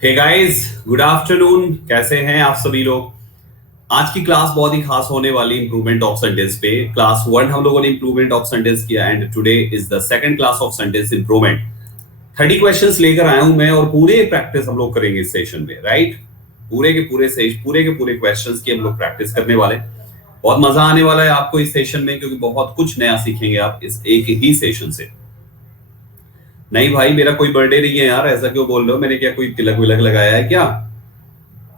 Hey guys, good afternoon. कैसे हैं आप सभी लोग। आज की क्लास बहुत ही खास होने वाली इंप्रूवमेंट ऑफ सेंटेंस पे। क्लास 1 हम लोगों ने इंप्रूवमेंट ऑफ सेंटेंस किया and today is the second class of sentence improvement. 30 questions लेकर आया हूं मैं और पूरे प्रैक्टिस हम लोग करेंगे इस सेशन में, राइट। पूरे के पूरे क्वेश्चंस की हम लोग प्रैक्टिस करने वाले। बहुत मजा आने वाला है आपको इस सेशन में, क्योंकि बहुत कुछ नया सीखेंगे आप इस एक ही सेशन से। नहीं भाई, मेरा कोई बर्थडे नहीं है यार, ऐसा क्यों बोल रहे हो। मैंने क्या कोई तिलक विलक लगाया है क्या।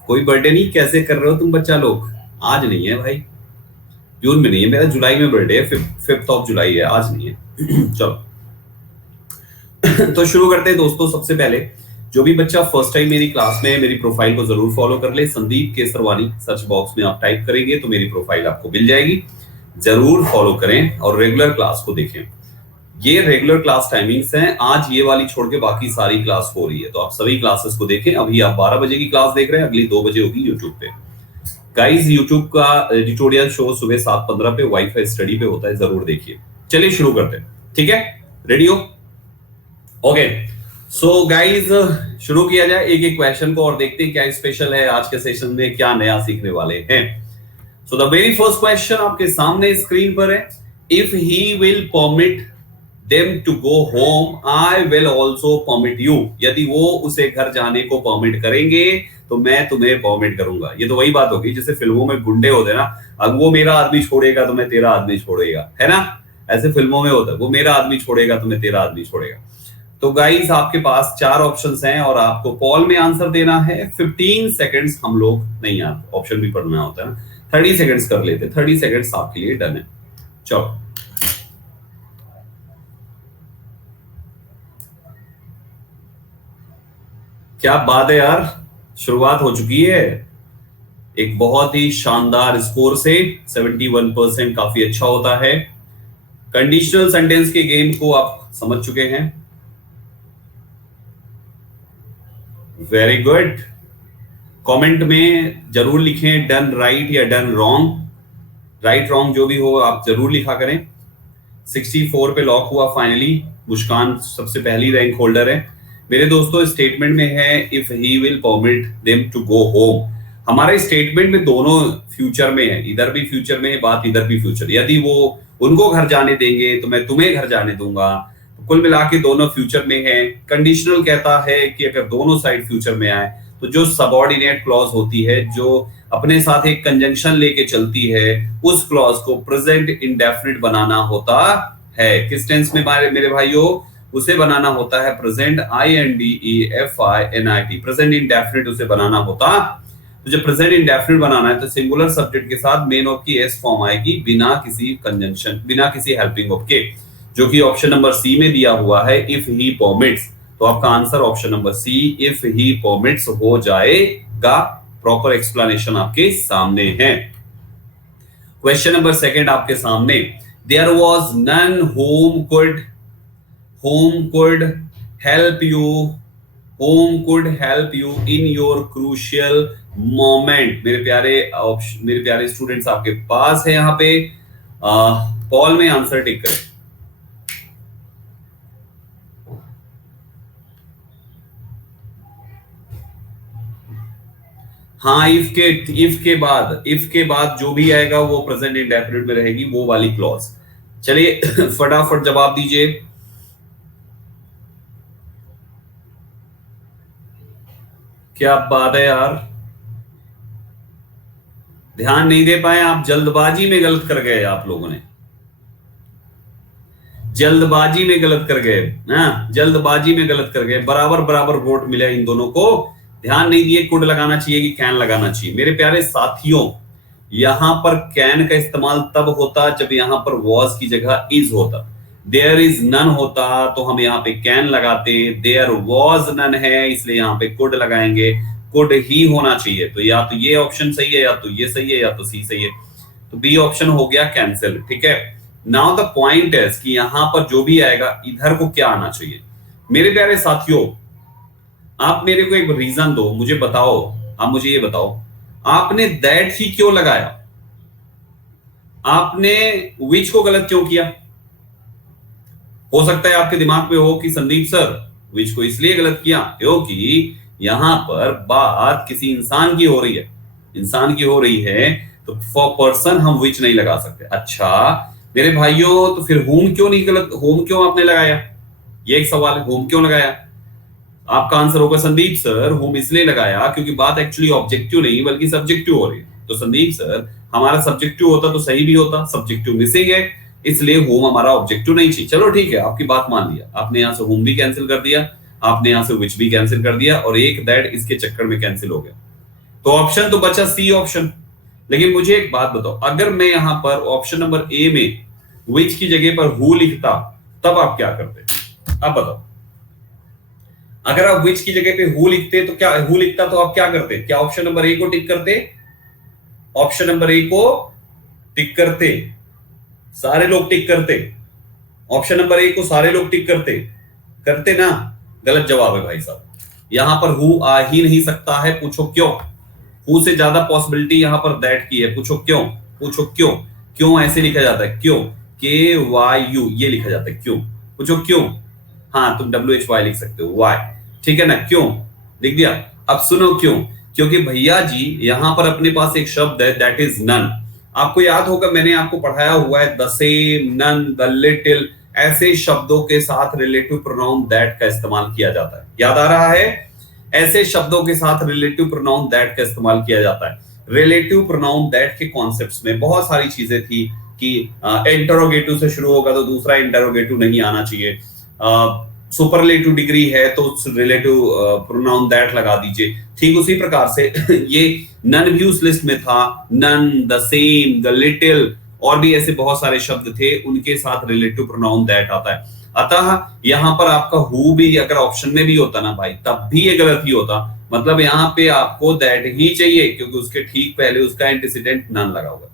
कोई बर्थडे नहीं, कैसे कर रहे हो तुम बच्चा लोग। आज नहीं है भाई, जून में नहीं है, मेरा जुलाई में बर्थडे है, 5th ऑफ जुलाई है, आज नहीं है। चलो तो शुरू करते हैं दोस्तों। सबसे पहले जो भी बच्चा फर्स्ट टाइम मेरी क्लास में है, मेरी प्रोफाइल को जरूर फॉलो कर ले। संदीप केसरवानी सर्च बॉक्स में आप टाइप करेंगे तो मेरी प्रोफाइल आपको मिल जाएगी। जरूर फॉलो करें और रेगुलर क्लास को देखें। ये रेगुलर क्लास टाइमिंग्स हैं। आज ये वाली छोड़ के बाकी सारी क्लास हो रही है, तो आप सभी क्लासेस को देखें। अभी आप 12 बजे की क्लास देख रहे हैं, अगली 2 बजे होगी यूट्यूब पे। गाइस, यूट्यूब का एडिटोरियल शो सुबह 7:15 पे वाईफाई स्टडी पे होता है, जरूर देखिए। चलिए शुरू करते हैं, ठीक है। रेडी हो? ओके, सो गाइस शुरू किया जाए एक एक क्वेश्चन को और देखते हैं क्या स्पेशल है आज के सेशन में, क्या नया सीखने वाले हैं। So the very first question आपके सामने स्क्रीन पर है। If he will permit them to go home, I will also permit you। यदि वो उसे घर जाने को परमिट करेंगे तो मैं तुम्हें परमिट करूंगा। ये तो वही बात होगी जैसे फिल्मों में गुंडे होते ना, अब वो मेरा आदमी छोड़ेगा तो मैं तेरा आदमी छोड़ेगा, है ना। ऐसे फिल्मों में होता है, वो मेरा आदमी छोड़ेगा तो मैं तेरा आदमी छोड़ेगा। तो गाइस, आपके पास 4 ऑप्शंस हैं और आपको कॉल में आंसर देना है। 15 सेकंड्स हम लोग नहीं, ऑप्शन भी पढ़ना होता है ना। 30 सेकंड्स कर लेते, 30 सेकंड्स आपके लिए डन है। चलो, क्या बात है यार, शुरुआत हो चुकी है एक बहुत ही शानदार स्कोर से। 71% काफी अच्छा होता है। कंडीशनल सेंटेंस के गेम को आप समझ चुके हैं। Very good. कमेंट में जरूर लिखें डन राइट या डन रॉन्ग। राइट रॉन्ग जो भी हो आप जरूर लिखा करें। 64 पे लॉक हुआ फाइनली। मुस्कान सबसे पहली रैंक होल्डर है मेरे दोस्तों। स्टेटमेंट में है if he will permit them to go home. हमारे स्टेटमेंट में दोनों फ्यूचर में है, इधर भी फ्यूचर में है बात, इधर भी फ्यूचर। यदि वो उनको घर जाने देंगे तो मैं तुम्हें घर जाने दूंगा। तो कुल मिला के दोनों फ्यूचर में है। कंडीशनल कहता है कि अगर दोनों साइड फ्यूचर में आए तो जो सबऑर्डिनेट क्लॉज होती है, जो अपने साथ एक कंजंक्शन लेके चलती है, उस क्लॉज को प्रेजेंट इंडेफिनिट बनाना होता है। किस टेंस में मेरे भाइयों? उसे बनाना होता है प्रेजेंट INDEFINIT। प्रेजेंट इंडेफिनिट उसे बनाना होता। तो जब प्रेजेंट इंडेफिनिट बनाना है तो सिंगुलर सब्जेक्ट के साथ मेन ऑफ की एस फॉर्म आएगी, बिना किसी कंजंक्शन, बिना किसी हेल्पिंग ऑफ के, जो कि ऑप्शन नंबर सी में दिया हुआ है, इफ ही परमिट्स। तो आपका answer option number C, if he permits हो जाएगा। प्रॉपर एक्सप्लेनेशन आपके सामने है। क्वेश्चन नंबर सेकंड आपके सामने। There was none whom could help you in your crucial moment। मेरे प्यारे स्टूडेंट्स आपके पास है यहाँ पे। कॉल में आंसर टिक करें। हाँ, इफ के बाद जो भी आएगा वो प्रेजेंट इंडेफिनिट में रहेगी, वो वाली क्लॉज। चलिए फटाफट जवाब दीजिए। क्या बात है यार, ध्यान नहीं दे पाए आप, जल्दबाजी में गलत कर गए आप लोगों ने। जल्दबाजी में गलत कर गए, जल्दबाजी में गलत कर गए। बराबर बराबर वोट मिला इन दोनों को। ध्यान नहीं दिए, कुड लगाना चाहिए कि कैन लगाना चाहिए। मेरे प्यारे साथियों, यहां पर कैन का इस्तेमाल तब होता जब यहां पर वॉज की जगह इज होता। देयर इज नन होता तो हम यहाँ पे कैन लगाते। देयर वॉज नन है इसलिए यहाँ पे कुड लगाएंगे। कुड ही होना चाहिए, तो या तो ये ऑप्शन सही है, या तो ये सही है, या तो सी सही है। तो बी ऑप्शन हो गया कैंसिल, ठीक है। नाउ द पॉइंट है कि यहां पर जो भी आएगा इधर को क्या आना चाहिए। मेरे प्यारे साथियों, आप मेरे को एक रीजन दो, मुझे बताओ। आप मुझे ये बताओ, आपने दैट ही क्यों लगाया? आपने विच को गलत क्यों किया? हो सकता है आपके दिमाग में हो कि संदीप सर विच को इसलिए गलत किया क्योंकि यहाँ पर बात किसी इंसान की हो रही है, इंसान की हो रही है, तो फॉर पर्सन हम विच नहीं लगा सकते। अच्छा मेरे भाइयों, तो फिर होम क्यों नहीं, गलत होम क्यों आपने लगाया, ये एक सवाल है, होम क्यों लगाया? आपका आंसर होगा संदीप सर होम इसलिए लगाया क्योंकि बात एक्चुअली ऑब्जेक्टिव नहीं बल्कि सब्जेक्टिव हो रही है। तो संदीप सर हमारा सब्जेक्टिव होता तो सही भी होता, सब्जेक्टिव मिसिंग है, इसलिए होम हमारा ऑब्जेक्टिव नहीं चाहिए। चलो ठीक है, आपकी बात मान लिया, आपने यहाँ से होम भी कैंसिल कर दिया, आपने यहाँ से विच भी कैंसिल कर दिया, और एक दैट इसके चक्कर में कैंसिल हो गया। तो ऑप्शन तो बचा सी ऑप्शन। लेकिन मुझे एक बात बताओ, अगर मैं यहां पर ऑप्शन नंबर ए में विच की जगह पर हु लिखता तब आप क्या करते? आप बताओ, अगर आप विच की जगह पे हु लिखते तो क्या, हु लिखता तो आप क्या करते? क्या ऑप्शन नंबर ए को टिक करते? ऑप्शन नंबर ए को टिक करते, सारे लोग टिक करते, ऑप्शन नंबर ए को सारे लोग टिक करते, करते ना? गलत जवाब है भाई साहब, यहां पर हु आ ही नहीं सकता है। पूछो क्यों? हु से ज्यादा पॉसिबिलिटी यहां पर दैट की है। पूछो क्यों? पूछो क्यों? क्यों ऐसे लिखा जाता है? क्यों? के वाई यू ये लिखा जाता है, क्यों? पूछो क्यों? हाँ तुम डब्ल्यू एच वाई लिख सकते हो, वाई, ठीक है ना? क्यों लिख दिया। अब सुनो क्यों, क्योंकि भैया जी यहां पर अपने पास एक शब्द है दैट इज नन। आपको याद होगा मैंने आपको पढ़ाया हुआ है the same, none, the little, ऐसे शब्दों के साथ रिलेटिव प्रोनाउन दैट का इस्तेमाल किया जाता है। याद आ रहा है? ऐसे शब्दों के साथ रिलेटिव प्रोनाउन दैट का इस्तेमाल किया जाता है। रिलेटिव प्रोनाउन दैट के कॉन्सेप्ट्स में बहुत सारी चीजें थी कि इंटरोगेटिव से शुरू होगा तो दूसरा इंटरोगेटिव नहीं आना चाहिए, सुपरलेटिव डिग्री है तो रिलेटिव प्रोनाउन दैट लगा दीजिए। ठीक उसी प्रकार से ये नन भी उस लिस्ट में था, none, the same, the little, और भी ऐसे बहुत सारे शब्द थे उनके साथ रिलेटिव प्रोनाउन दैट आता है। अतः यहां पर आपका हु भी अगर ऑप्शन में भी होता ना भाई तब भी ये गलत ही होता, मतलब यहाँ पे आपको दैट ही चाहिए क्योंकि उसके ठीक पहले उसका एंटीसीडेंट नन लगा होगा।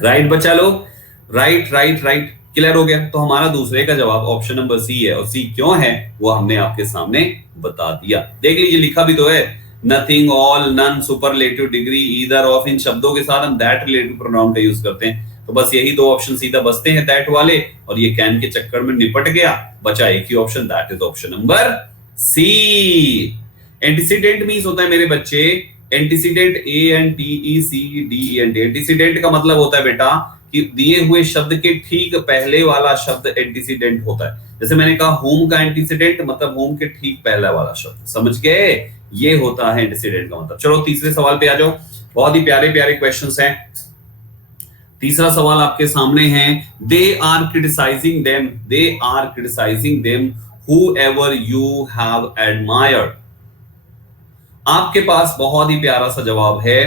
राइट बच्चा लोग, राइट राइट राइट, क्लियर हो गया? तो हमारा दूसरे का जवाब ऑप्शन नंबर सी है, और सी क्यों है वो हमने आपके सामने बता दिया। देख लीजिए लिखा भी तो है, nothing, all, none, superlative degree, either of, इन शब्दों के साथ हम दैट रिलेटिव प्रोनाउन का यूज करते हैं। तो बस यही दो ऑप्शन सीधा बचते हैं दैट वाले, और ये कैन के चक्कर में निपट गया, बचा एक ही option, that is option number C. Antecedent means होता है मेरे बच्चे, एंटीसीडेंट ANTECDENT, एंटीसीडेंट का मतलब होता है बेटा कि दिए हुए शब्द के ठीक पहले वाला शब्द एंटीसीडेंट होता है। जैसे मैंने कहा होम का एंटीसीडेंट मतलब होम के ठीक पहला वाला शब्द, समझ गए? ये होता है एंटीसीडेंट का मतलब। चलो तीसरे सवाल पे आ जाओ, बहुत ही प्यारे प्यारे क्वेश्चंस हैं। तीसरा सवाल आपके सामने है, they are criticising them, they are criticising them whoever you have admired। आपके पास बहुत ही प्यारा सा जवाब है,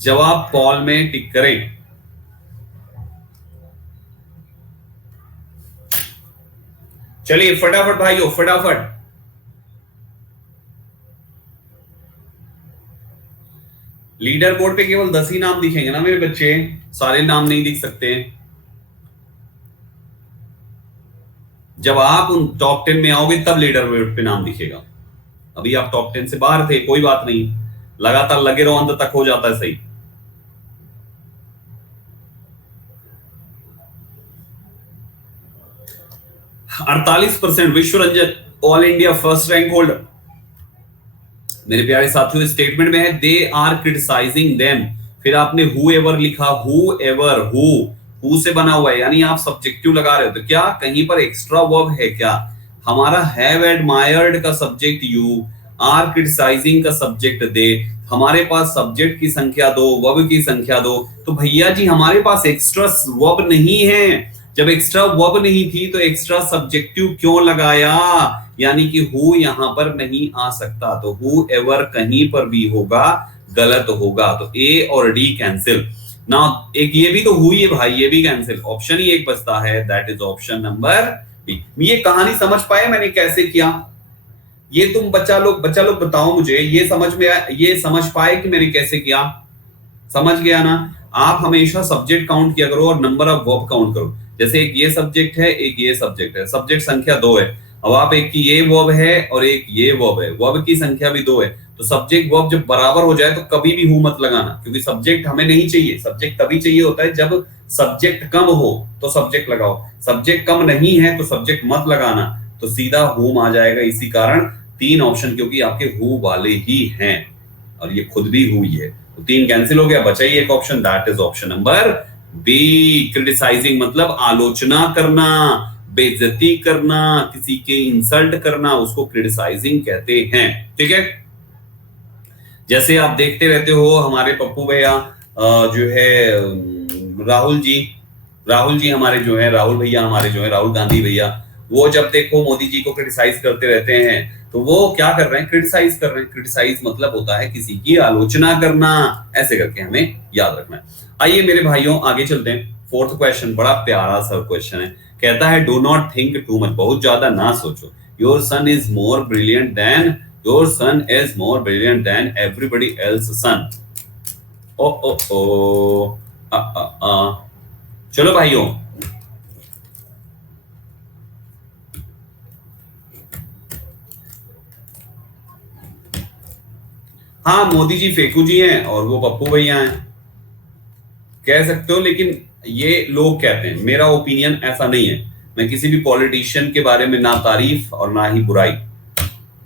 जवाब पॉल में टिक करें। चलिए फटाफट भाइयों फटाफट, लीडर बोर्ड पे केवल 10 ही नाम दिखेंगे ना मेरे बच्चे, सारे नाम नहीं दिख सकते। जब आप उन टॉप 10 में आओगे तब लीडर बोर्ड पे नाम दिखेगा, अभी आप टॉप 10 से बाहर थे, कोई बात नहीं, लगातार लगे रहो, अंत तक हो जाता है सही। %48 विश्व Ranjan all India first rank holder. मेरे प्यारे साथियों स्टेटमेंट में है दे आर क्रिटिसाइजिंग देम, फिर आपने हु एवर लिखा, हु एवर, हु से बना हुआ है यानी आप सब्जेक्टिव लगा रहे हो, तो क्या कहीं पर एक्स्ट्रा वर्ब है क्या? हमारा हैव एडमायर्ड का सब्जेक्ट यू, आर क्रिटिसाइजिंग का सब्जेक्ट दे, हमारे पास सब्जेक्ट की संख्या 2, वर्ब की संख्या 2, तो भैया जी हमारे पास एक्स्ट्रा वर्ब नहीं है। जब एक्स्ट्रा वर्ब नहीं थी तो एक्स्ट्रा सब्जेक्टिव क्यों लगाया? यानी कि हु यहां पर नहीं आ सकता, तो हु एवर कहीं पर भी होगा गलत होगा, तो ए और डी कैंसिल ना। एक ये भी तो हुई है भाई, ये भी कैंसिल, ऑप्शन ही एक बचता है, that is option number B. ये कहानी समझ पाए मैंने कैसे किया? ये तुम बच्चा लोग बताओ मुझे, ये समझ पाए कि मैंने कैसे किया? समझ गया ना? आप हमेशा सब्जेक्ट काउंट किया करो और नंबर ऑफ वर्ब काउंट करो। जैसे एक ये सब्जेक्ट है, एक ये सब्जेक्ट है, सब्जेक्ट संख्या 2 है, अब आप एक की ये वर्ब है और एक ये वर्ब है, वर्ब की संख्या भी 2 है, तो सब्जेक्ट वर्ब जब बराबर हो जाए तो कभी भी हु मत लगाना, क्योंकि सब्जेक्ट हमें नहीं चाहिए। सब्जेक्ट तभी चाहिए होता है जब सब्जेक्ट कम हो तो सब्जेक्ट लगाओ, सब्जेक्ट कम नहीं है तो सब्जेक्ट मत लगाना। तो सीधा whom आ जाएगा। इसी कारण 3 ऑप्शन क्योंकि आपके who वाले ही हैं और ये खुद भी who ही है, तो 3 कैंसिल हो गया, बचा ही एक option, that is option number B. Criticising मतलब आलोचना करना, बेइज्जती करना, किसी के इंसल्ट करना, उसको क्रिटिसाइजिंग कहते हैं। ठीक है, जैसे आप देखते रहते हो हमारे पप्पू भैया जो है राहुल जी हमारे जो है, राहुल भैया हमारे जो है, राहुल गांधी भैया, वो जब देखो मोदी जी को क्रिटिसाइज करते रहते हैं, तो वो क्या कर रहे हैं, क्रिटिसाइज कर रहे हैं। क्रिटिसाइज मतलब होता है किसी की आलोचना करना, ऐसे करके हमें याद रखना है। आइए मेरे भाइयों आगे चलते हैं। 4th क्वेश्चन बड़ा प्यारा सा क्वेश्चन है, कहता है do not think too much, बहुत ज्यादा ना सोचो। Your son is more brilliant than your son is more brilliant than everybody else son. ओ ओ ओ चलो भाइयों, हाँ मोदी जी फेकू जी हैं और वो पप्पू भैया हैं, कह सकते हो, लेकिन ये लोग कहते हैं, मेरा ओपिनियन ऐसा नहीं है। मैं किसी भी पॉलिटिशियन के बारे में ना तारीफ और ना ही बुराई,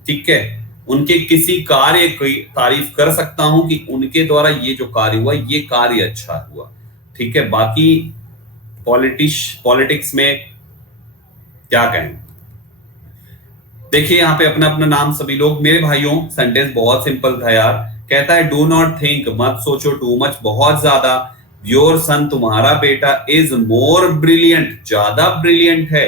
ठीक है, उनके किसी कार्य की तारीफ कर सकता हूं कि उनके द्वारा ये जो कार्य हुआ ये कार्य अच्छा हुआ, ठीक है, बाकी पॉलिटिक्स में क्या कहें। देखिए यहाँ पे अपना अपना नाम सभी लोग, मेरे भाइयों सेंटेंस बहुत सिंपल था यार, कहता है डू नॉट थिंक, मत सोचो टू मच, बहुत ज्यादा, योर सन तुम्हारा बेटा इज मोर ब्रिलियंट, ज्यादा ब्रिलियंट है।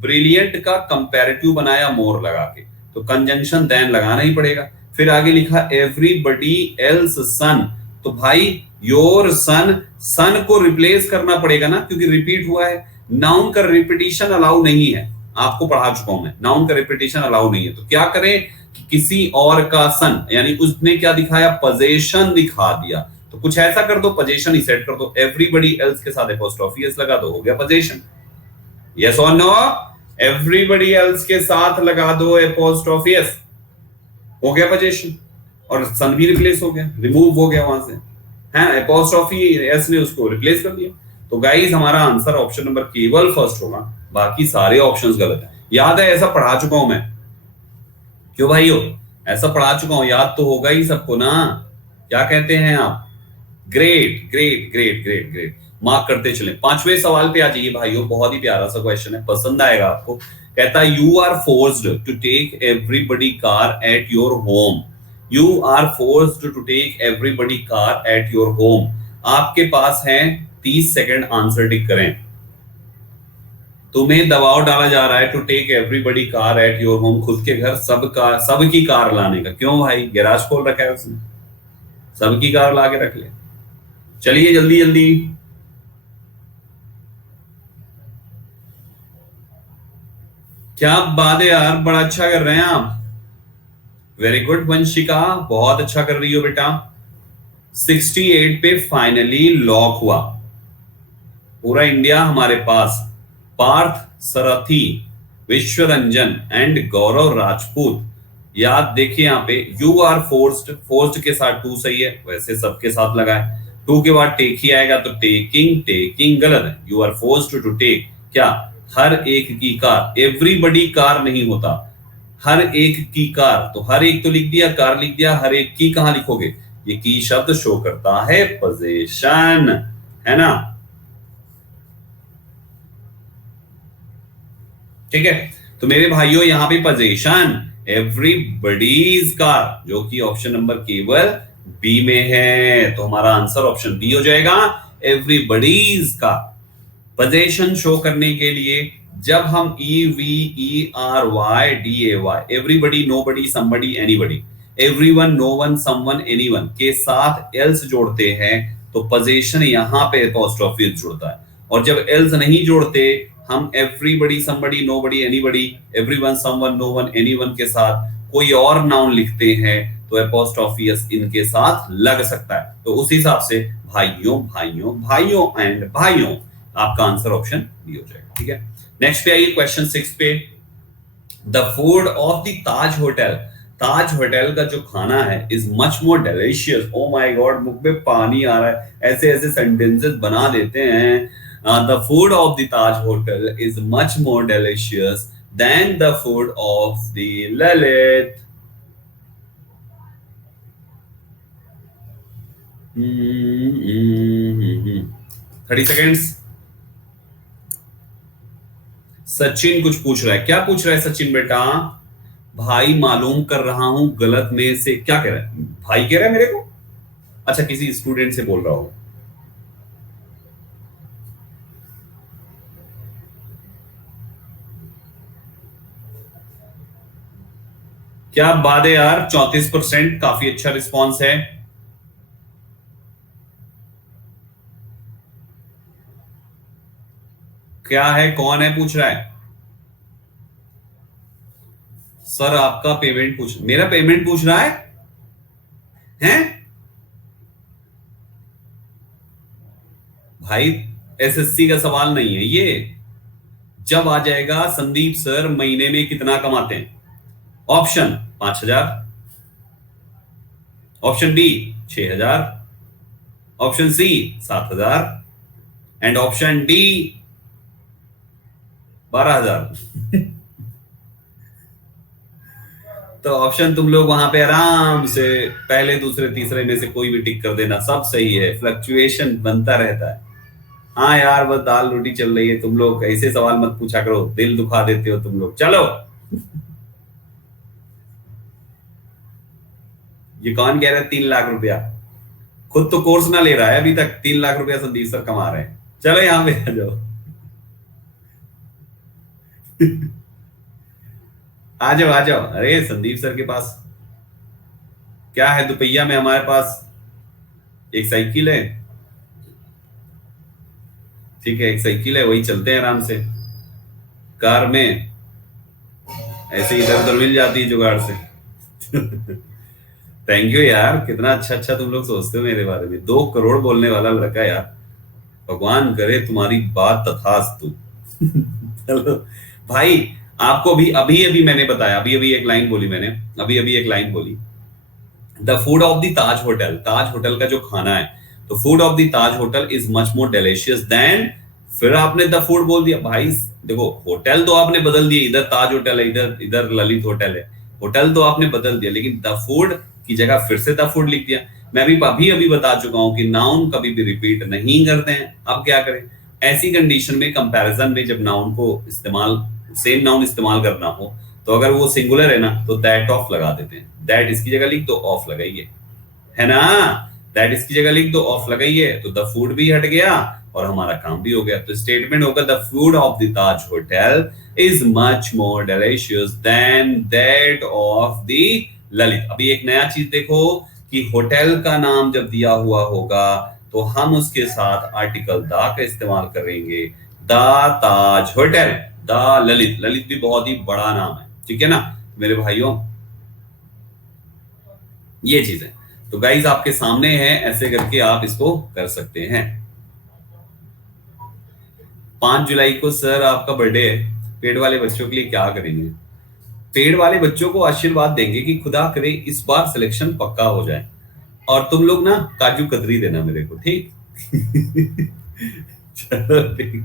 ब्रिलियंट का कंपैरेटिव बनाया मोर लगा के, तो कंजंक्शन देन लगाना ही पड़ेगा। फिर आगे लिखा एवरीबडी एल्स सन, तो भाई योर सन को रिप्लेस करना पड़ेगा ना, क्योंकि रिपीट हुआ है। नाउन का रिपीटिशन अलाउ नहीं है, आपको पढ़ा चुका हूं मैं, नाउन का रिपीटिशन अलाउ नहीं है। तो क्या करें कि किसी और का सन, यानी उसने क्या दिखाया, पोजीशन दिखा दिया, तो कुछ ऐसा कर दो, पोजीशन ही सेट कर दो। एवरीबडी एल्स के साथ एपोस्ट्रोफी एस लगा दो, हो गया पोजीशन। यस और नो, एवरीबडी एल्स के साथ लगा दो एपोस्ट्रोफी एस, हो गया पोजीशन, और सन भी रिप्लेस हो गया, रिमूव हो गया वहां से, है एपोस्ट्रोफी एस ने उसको रिप्लेस कर दिया। तो गाइस हमारा आंसर ऑप्शन नंबर केवल फर्स्ट होगा, बाकी सारे ऑप्शंस गलत हैं। याद है, ऐसा पढ़ा चुका हूं मैं, क्यों भाइयों, ऐसा पढ़ा चुका हूं, याद तो होगा ही सबको ना। क्या कहते हैं आप, great great great great great, mark करते चलें। 5वें सवाल पे आ जाइए भाइयों, बहुत ही प्यारा सा क्वेश्चन है, पसंद आएगा आपको। कहता है you are forced to take everybody car at your home, you are forced to take everybody car at your home. आपके पास है 30 सेकंड, आंसर टिक करें। तुम्हें दबाव डाला जा रहा है to take everybody car at your home, खुद के घर सबकी कार लाने का। क्यों भाई, गैराज खोल रखा है उसने, सबकी कार ला के रख ले। चलिए जल्दी जल्दी, क्या बात है यार, बड़ा अच्छा कर रहे हैं आप, वेरी गुड वंशिका, बहुत अच्छा कर रही हो बेटा। 68 पे फाइनली लॉक हुआ, पूरा इंडिया हमारे पास। पार्थ सरथी, विश्व रंजन एंड गौरव राजपूत। याद देखिए यहाँ पे यू आर फोर्स्ड के साथ टू सही है, वैसे सबके साथ लगा है। टू के बाद टेक ही आएगा, तो टेकिंग गलत है। You are forced to take, क्या हर एक की कार, एवरीबडी कार नहीं होता, हर एक की कार, तो हर एक तो लिख दिया, कार लिख दिया, हर एक की कहां लिखोगे, ये की शब्द शो करता है पोजीशन, है ना, ठीक है। तो मेरे भाइयों यहाँ पे पोजीशन एवरीबडीज कार, जो कि ऑप्शन नंबर केवल बी में है, तो हमारा आंसर ऑप्शन बी हो जाएगा, एवरीबडीज का। पोजीशन शो करने के लिए जब हम EVERYDAY, everybody, nobody, somebody, anybody, everyone, no one, someone, anyone के साथ एल्स जोड़ते हैं, तो पोजीशन यहाँ पे एपोस्ट्रोफी जुड़ता है। और जब एल्स नहीं जोड़ते, हम everybody, somebody, nobody, anybody, everyone, someone, no one, anyone के साथ कोई और नाउन लिखते हैं, तो एपोस्ट्रोफी एस इनके साथ लग सकता है। तो उस हिसाब से भाइयों भाइयों भाइयों एंड भाइयों, आपका आंसर ऑप्शन बी हो जाएगा, ठीक है। नेक्स्ट पे आइए क्वेश्चन 6 पे, the food of the Taj hotel, Taj hotel का जो खाना है is much more delicious, oh my God, मुख में पानी आ रहा है, ऐसे ऐसे सेंटेंसेस बना देते हैं। The food of the Taj hotel is much more delicious than the food of the Lalit. 30 seconds. Sachin कुछ पूछ रहा है, क्या पूछ रहा है सचिन बेटा? भाई मालूम कर रहा हूं गलत में से, क्या कह रहा है भाई? कह रहा है मेरे को? अच्छा, किसी स्टूडेंट से बोल रहा हूं। क्या बात है यार, 34%, काफी अच्छा रिस्पॉन्स है। क्या है, कौन है पूछ रहा है? सर आपका पेमेंट पूछ, मेरा पेमेंट पूछ रहा है? हैं भाई, एसएससी का सवाल नहीं है ये। जब आ जाएगा संदीप सर महीने में कितना कमाते हैं, option 5,000, option B 6,000, option C 7,000 and option D 12,000। तो ऑप्शन तुम लोग वहां पे आराम से पहले दूसरे तीसरे में से कोई भी टिक कर देना, सब सही है, फ्लक्चुएशन बनता रहता है। हाँ यार, बस दाल रोटी चल रही है, तुम लोग ऐसे सवाल मत पूछा करो, दिल दुखा देते हो तुम लोग। चलो, ये कौन कह रहा है 3 लाख रुपया? खुद तो कोर्स ना ले रहा है अभी तक, 3 लाख रुपया संदीप सर कमा रहे हैं। चलो यहाँ पे आ जाओ। आ जाओ आ जाओ। अरे संदीप सर के पास क्या है, दोपहिया में हमारे पास एक साइकिल है। ठीक है, एक साइकिल है, वही चलते हैं आराम से। कार में ऐसे इधर उधर मिल जाती है जुगाड़ से। थैंक यू यार, कितना अच्छा अच्छा तुम लोग सोचते हो मेरे बारे में। 2 करोड़ बोलने वाला लड़का यार, भगवान करे तुम्हारी बात तथास्तु। चलो भाई, आपको भी अभी अभी मैंने बताया, अभी अभी एक लाइन बोली मैंने, अभी अभी एक लाइन बोली, the food of the Taj hotel, Taj hotel का जो खाना है, तो food of the Taj hotel is much more delicious than, फिर आपने द फूड बोल दिया। भाई देखो, होटल तो आपने बदल दिया, इधर ताज होटल है, इधर इधर ललित होटल है, होटल तो आपने बदल दिया, लेकिन द फूड की जगह फिर से द फूड लिख दिया। मैं भी अभी अभी बता चुका हूं कि नाउन कभी भी रिपीट नहीं करते हैं। अब क्या करें ऐसी कंडीशन में, कंपैरिजन में, जब नाउन को इस्तेमाल, सेम नाउन इस्तेमाल करना हो, तो अगर वो सिंगुलर है ना, तो दैट ऑफ लगा देते हैं। दैट इसकी जगह लिख दो, ऑफ लगाइए, है ना? दैट इसकी जगह लिख दो, ऑफ लगाइए, तो द फूड भी हट गया और हमारा काम भी हो गया। तो स्टेटमेंट होगा, the food of the Taj hotel is much more delicious than that of the Lalit. अभी एक नया चीज देखो कि होटल का नाम जब दिया हुआ होगा तो हम उसके साथ आर्टिकल द का इस्तेमाल करेंगे। The Taj hotel, the Lalit, Lalit भी बहुत ही बड़ा नाम है, ठीक है ना मेरे भाइयों? ये चीज है। तो गाइज आपके सामने है, ऐसे करके आप इसको कर सकते हैं। 5 जुलाई को सर आपका बर्थडे है, पेड़ वाले बच्चों के लिए क्या करेंगे? पेड़ वाले बच्चों को आशीर्वाद देंगे कि खुदा करे इस बार सिलेक्शन पक्का हो जाए, और तुम लोग ना काजू कतरी देना मेरे को, ठीक? चलो ठीक,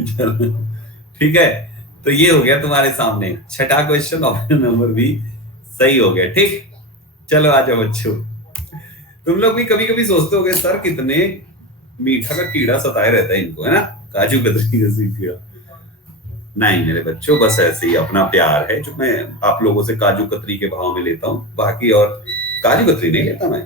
चलो ठीक है। तो ये हो गया तुम्हारे सामने छठा क्वेश्चन, ऑप्शन नंबर बी सही हो गया, ठीक? चलो आ जाओ बच्चों। तुम लोग भी कभी कभी सोचते होगे सर कितने मीठा का कीड़ा सताए रहता है इनको, है ना, काजू कतरी का कीड़ा। नहीं मेरे बच्चों, बस ऐसे ही अपना प्यार है जो मैं आप लोगों से काजू कतरी के भाव में लेता हूँ, बाकी और काजू कतरी नहीं लेता मैं,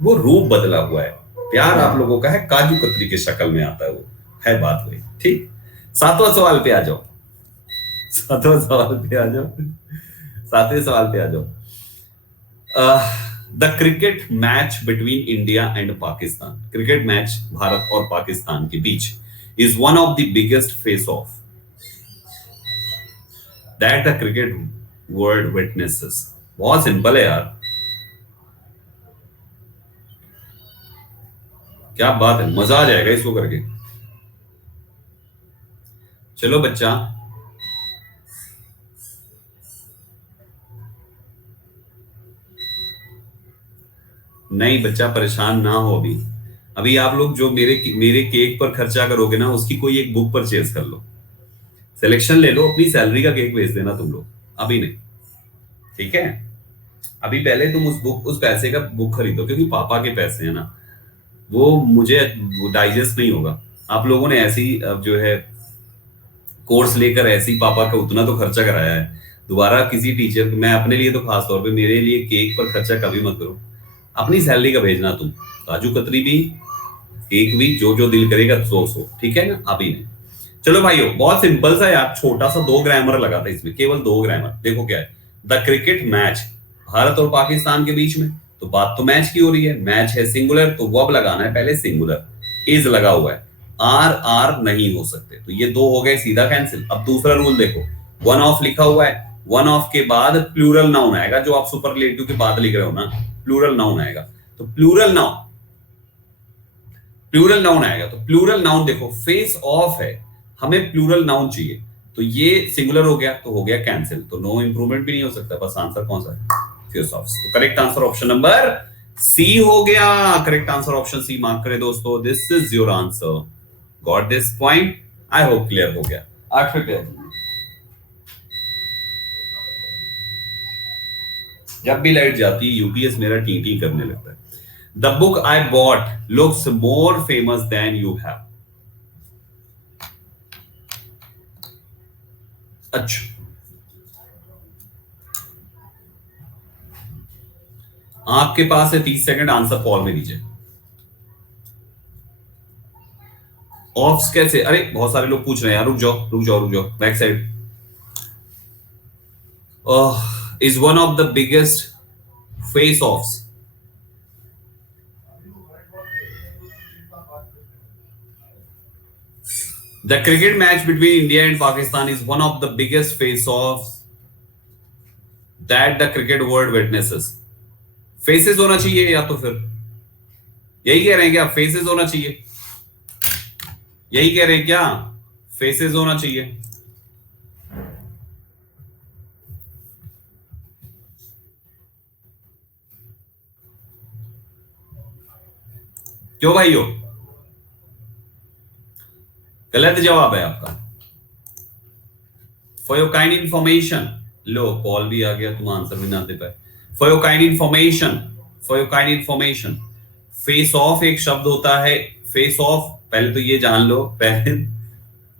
वो रूप बदला हुआ है। प्यार आप लोगों का है काजू कतरी की शक्ल में आता है, वो है बात हुई, ठीक? 7वां सवाल पे आ जाओ, 7वां सवाल पे आ जाओ, 7वें सवाल पे आ जाओ। The cricket match between India and Pakistan, cricket match Bharat और पाकिस्तान के बीच, is one of the biggest face off that the cricket world witnesses. बहुत सिंपल है यार, क्या बात है, मजा आ जाएगा इसको करके। चलो बच्चा, नहीं बच्चा परेशान ना हो। अभी अभी आप लोग जो मेरे मेरे केक पर खर्चा करोगे ना, उसकी कोई एक बुक परचेज कर लो, सिलेक्शन ले लो, अपनी सैलरी का केक भेज देना तुम लोग, अभी नहीं, ठीक है? अभी पहले तुम उस पैसे का बुक खरीदो, क्योंकि पापा के पैसे हैं ना, वो मुझे डाइजेस्ट नहीं होगा। आप लोगों ने ऐसी जो है कोर्स लेकर ऐसे ही पापा का उतना तो खर्चा कराया है, दोबारा किसी टीचर, मैं अपने लिए तो खास तौर पे, मेरे लिए केक पर खर्चा कभी मत करो। अपनी सैलरी का भेजना तुम, काजू कतरी भी, केक भी, जो जो दिल करेगा सो, ठीक है ना? अभी नहीं। चलो भाइयों, बहुत सिंपल सा यार, छोटा सा 2 ग्रामर लगा था इसमें, केवल 2 ग्रामर। देखो क्या है, द क्रिकेट मैच भारत और पाकिस्तान के बीच में, तो बात तो मैच की हो रही है, मैच है सिंगुलर, तो वर्ब लगाना है पहले सिंगुलर, इज लगा हुआ है, आर नहीं हो सकते, तो ये 2 हो गए सीधा कैंसिल। अब दूसरा रूल देखो, वन ऑफ लिखा हुआ है, वन ऑफ के बाद प्लूरल नाउन आएगा, जो आप सुपरलेटिव के बाद लिख रहे हो ना, प्लूरल नाउन आएगा, तो प्लूरल नाउन आएगा, तो प्लूरल नाउन देखो फेस ऑफ है, हमें प्लूरल नाउन चाहिए, तो ये सिंगुलर हो गया, तो हो गया कैंसिल, तो नो इंप्रूवमेंट भी नहीं हो सकता। बस आंसर कौन सा है? Face off. तो correct answer option number C हो गया। Correct answer option C mark करें दोस्तों, this is your answer. Got this point? I hope clear हो गया। 8वें पे जब भी लाइट जाती है यूपीएस मेरा टी करने लगता है। The book I bought looks more famous than you have. अच्छा, आपके पास है 30 सेकंड, आंसर कॉल में दीजिए। ऑफ्स कैसे? अरे बहुत सारे लोग पूछ रहे हैं यार, रुक जाओ रुक जाओ रुक जाओ, back side. Is one of the biggest face offs. The cricket match between India and Pakistan is one of the biggest face-offs that the cricket world witnesses. Faces होना चाहिए, या तो फिर यही कह रहे हैं क्या? Faces होना चाहिए, यही कह रहे हैं क्या? Faces होना चाहिए। क्यों भाइयों? गलत जवाब है आपका। For your kind information, low call भी आ गया, तुम आंसर भी ना दे पाए। For your kind information, for your kind information, face of एक शब्द होता है। फेस ऑफ, पहले तो ये जान लो पहले।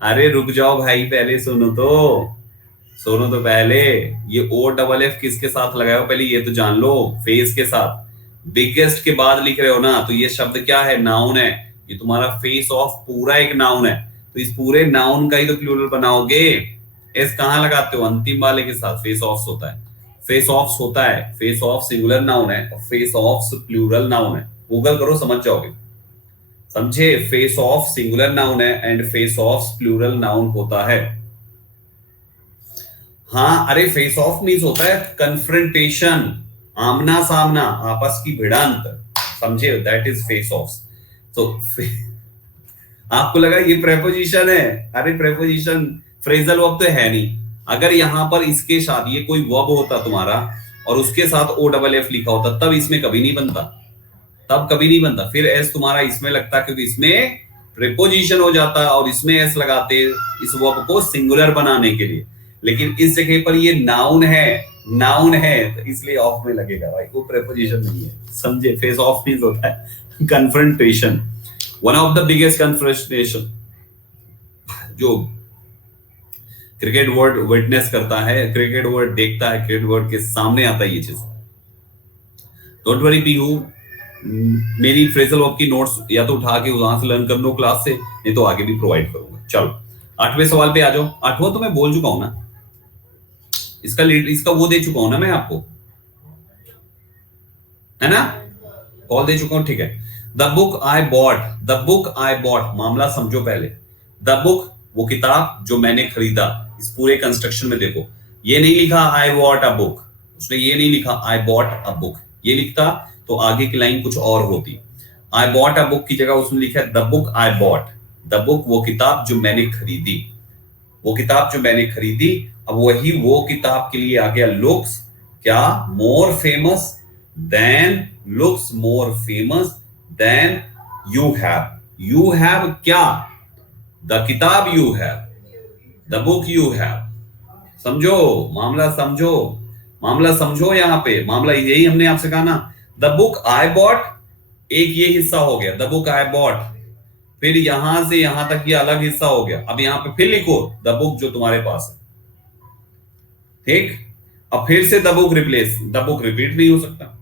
अरे रुक जाओ भाई, पहले सुनो तो पहले, ये ओ डबल एफ किसके साथ लगाए हो, पहले ये तो जान लो, फेस के साथ। बिगेस्ट के बाद लिख रहे हो ना, तो ये शब्द क्या है? नाउन है। ये तुम्हारा फेस ऑफ पूरा एक नाउन है, तो इस पूरे नाउन का ही तो प्लूरल बनाओगे। एस कहां लगाते हो? अंतिम वाले के साथ। फेस ऑफ्स होता है, फेस ऑफ्स होता है, फेस ऑफ सिंगुलर नाउन है और फेस ऑफ्स प्लूरल नाउन है। गूगल करो, समझ जाओगे, समझे? फेस ऑफ सिंगुलर नाउन है and face of plural noun होता है। हाँ, अरे फेस ऑफ मीन्स होता है कन्फ्रंटेशन, आमना सामना, आपस की भिड़ंत, समझे? That is face off. तो आपको लगा ये प्रेपोजिशन है? अरे प्रेपोजिशन फ्रेजल वर्ब तो है नहीं। अगर यहां पर इसके साथ ये कोई वर्ब होता तुम्हारा और उसके साथ ओ डबल एफ लिखा होता, तब इसमें कभी नहीं बनता, तब कभी नहीं बनता। फिर एस तुम्हारा इसमें लगता, क्योंकि इसमें प्रेपोजिशन हो जाता और इसमें एस लगाते इस वर्ब को सिंगुलर बनाने के लिए। लेकिन इस जगह पर ये नाउन है, तो इसलिए ऑफ में लगेगा भाई, वो प्रेपोजिशन नहीं है, समझे? फेस ऑफ मींस होता है confrontation, one of the biggest confrontation जो क्रिकेट वर्ल्ड विटनेस करता है, क्रिकेट वर्ल्ड देखता है, क्रिकेट वर्ल्ड के सामने आता है ये चीज। डोंट वरी पीहू, मेरी फ्रेजल वर्ब की नोट्स या तो उठा के वहां से लर्न कर लो क्लास से, नहीं तो आगे भी प्रोवाइड करूंगा। चलो 8वें सवाल पे आ जाओ। 8वां तो मैं बोल चुका हूं ना, इसका वो दे चुका हूं ना मैं आपको, है ना? कॉल दे चुका हूं, ठीक है। द बुक आई बॉट, मामला समझो पहले। द बुक, वो किताब जो मैंने खरीदा। इस पूरे कंस्ट्रक्शन में देखो, ये नहीं लिखा आई बॉट अ बुक, उसने ये नहीं लिखा आई बॉट अ बुक, ये लिखता तो आगे की लाइन कुछ और होती। आई बॉट अ बुक की जगह उसने लिखा the book I bot. The book, वो किताब जो मैंने खरीदी, वो किताब जो मैंने खरीदी। अब वही वो किताब के लिए आ गया लुक्स क्या? More famous than, looks more famous than you have. You have क्या? द किताब you have, the book you have. समझो, मामला समझो, मामला समझो। यहां पे मामला यही हमने आपसे कहा ना, द बुक आई बॉट, एक ये हिस्सा हो गया द बुक आई बॉट, फिर यहां से यहां तक ये अलग हिस्सा हो गया। अब यहां पे फिर लिखो द बुक जो तुम्हारे पास है, ठीक। अब फिर से the book replace, the book repeat नहीं हो सकता,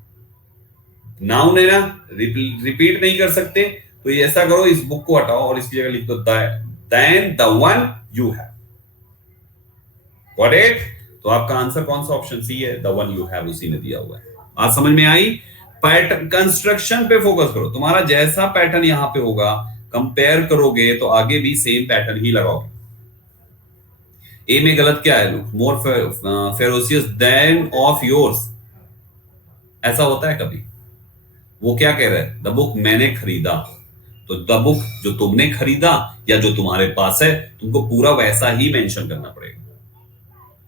नाउन है ना, रिपीट नहीं कर सकते। तो ये ऐसा करो, इस बुक को हटाओ और इसकी जगह लिख दो than the one you have. Got it? तो आपका आंसर कौन सा ऑप्शन सी है, द वन यू हैव, उसी ने दिया हुआ है। आज समझ में आई? पैटर्न कंस्ट्रक्शन पे फोकस करो, तुम्हारा जैसा पैटर्न यहां पे होगा कंपेयर करोगे तो आगे भी सेम पैटर्न ही लगाओगे। ए में गलत क्या है? मोर फेरोसियस देन ऑफ योर्स, ऐसा होता है कभी? वो क्या कह रहा है? द बुक मैंने खरीदा, तो द बुक जो तुमने खरीदा या जो तुम्हारे पास है, तुमको पूरा वैसा ही मेंशन करना पड़ेगा।